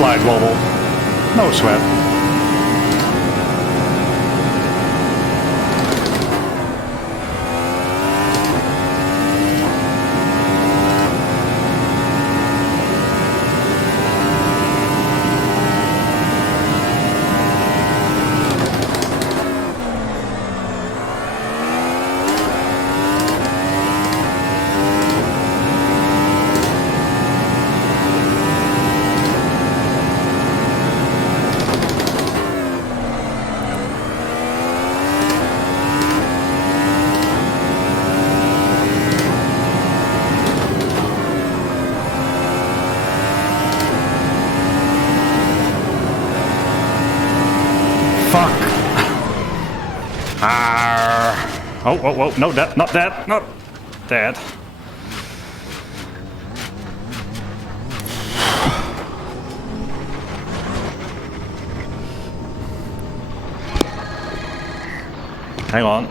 Slight wobble, no sweat. Oh, no, that, not that, not that. Hang on.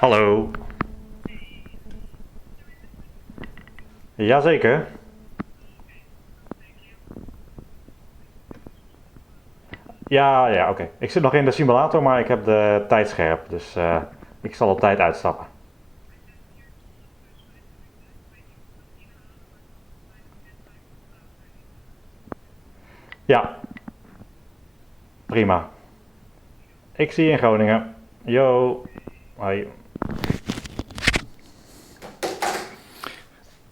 Hallo. Jazeker. Ja, oké. Ik zit nog in de simulator, maar ik heb de tijd scherp, dus ik zal op tijd uitstappen. Ja. Prima. Ik zie je in Groningen. Yo. Hoi.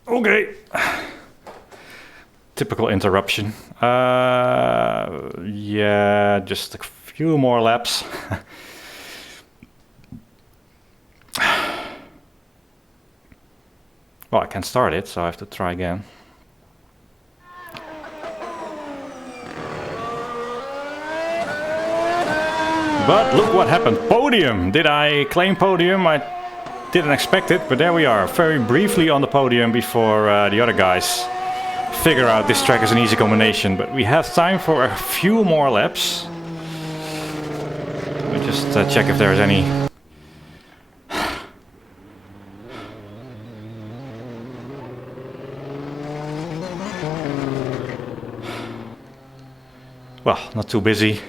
Oké. Typical interruption. Yeah, just a few more laps. Well, I can start it, so I have to try again. But look what happened. Podium! Did I claim podium? I didn't expect it, but there we are. Very briefly on the podium before the other guys figure out this track is an easy combination. But we have time for a few more laps. Let me just check if there's any... Well, not too busy.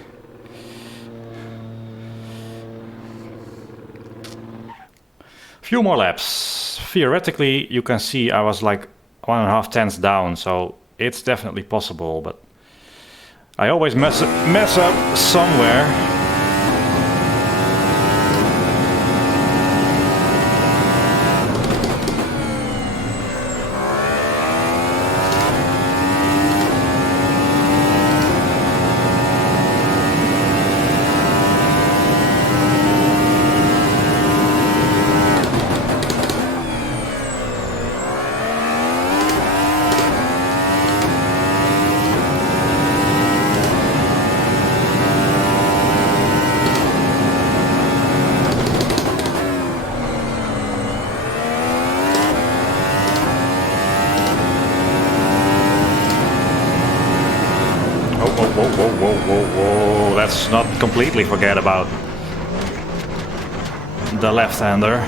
Few more laps. Theoretically, you can see I was like 1.5 tenths down, so it's definitely possible, but I always mess up somewhere. Whoa, let's not completely forget about the left-hander.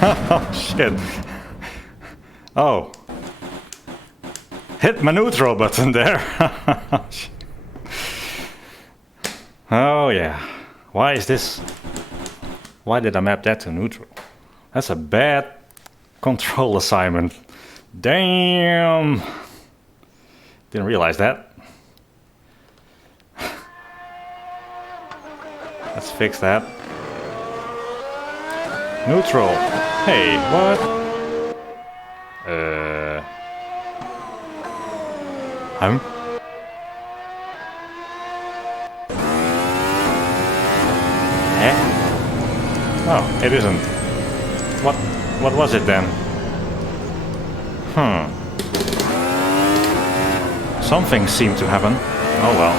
Oh shit. Oh. Hit my neutral button there. Oh yeah. Why is this? Why did I map that to neutral? That's a bad control assignment. Damn. Didn't realize that. Let's fix that. Neutral. Hey, what? Eh? Oh, it isn't. What was it then? Something seemed to happen. Oh well.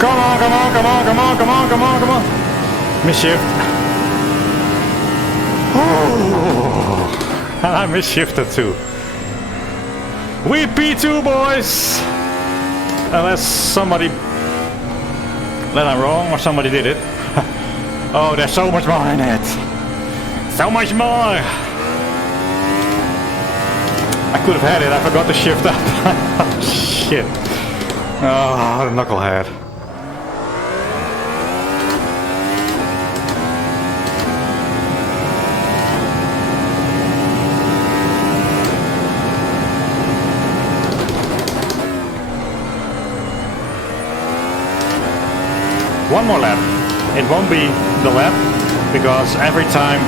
Come on, come on, come on, come on, come on, come on, come on. Misshift. Oh. And I misshifted too. We P2 boys! Unless somebody... Then I'm wrong or somebody did it. Oh, there's so much more in it. So much more! I could have had it, I forgot to shift up. Shit. Oh, the knucklehead. One more lap. It won't be the lap, because every time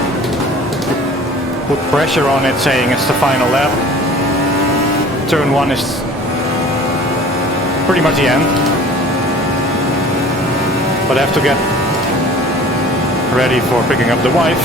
you put pressure on it saying it's the final lap, turn 1 is pretty much the end. But I have to get ready for picking up the wife.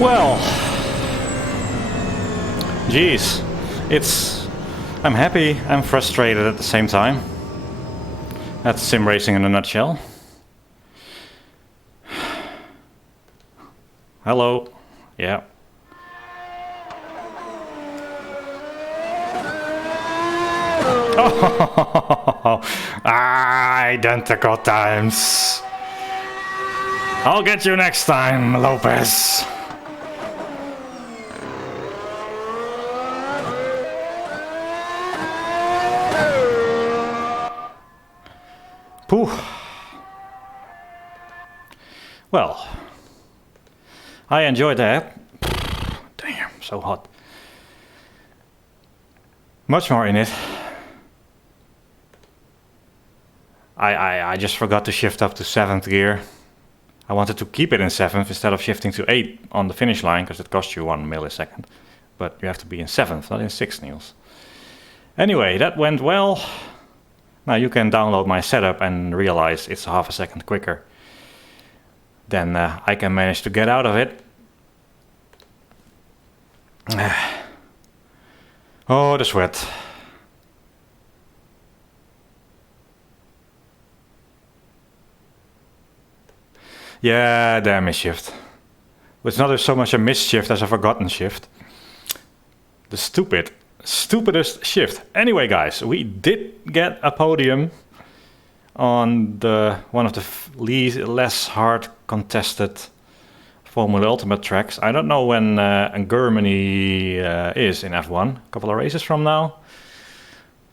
Well, geez, I'm happy, I'm frustrated at the same time. That's sim racing in a nutshell. Hello, yeah. Oh, identical times. I'll get you next time, Lopez. Pooh. Well, I enjoyed that. Damn, so hot. Much more in it. I just forgot to shift up to 7th gear. I wanted to keep it in 7th instead of shifting to 8 on the finish line, because it costs you 1 millisecond. But you have to be in 7th, not in 6th, Niels. Anyway, that went well. Now you can download my setup and realize it's half a second quicker. Then I can manage to get out of it. Oh, the sweat. Yeah, damn misshift. It's not so much a misshift as a forgotten shift. The stupidest shift. Anyway, guys, we did get a podium on one of the less hard contested Formula Ultimate tracks. I don't know when Germany is in F1. A couple of races from now.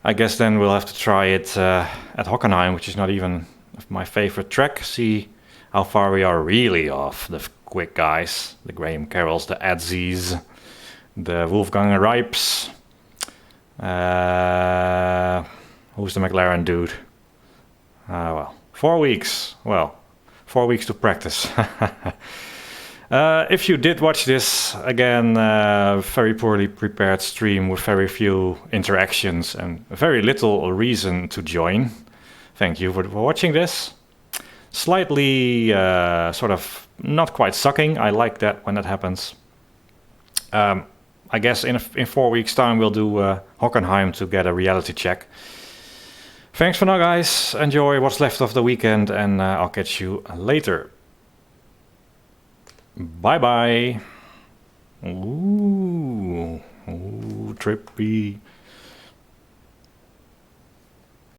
I guess then we'll have to try it at Hockenheim, which is not even my favorite track. See how far we are really off the quick guys. The Graham Carrolls, the Adzis, the Wolfgang Ripes. Who's the McLaren dude? Well, 4 weeks. Well, 4 weeks to practice. If you did watch this, again, very poorly prepared stream with very few interactions and very little reason to join. Thank you for watching this. Slightly sort of not quite sucking. I like that when that happens. I guess in 4 weeks time we'll do Hockenheim to get a reality check. Thanks for now, guys. Enjoy what's left of the weekend, and I'll catch you later. Bye bye. Ooh, trippy.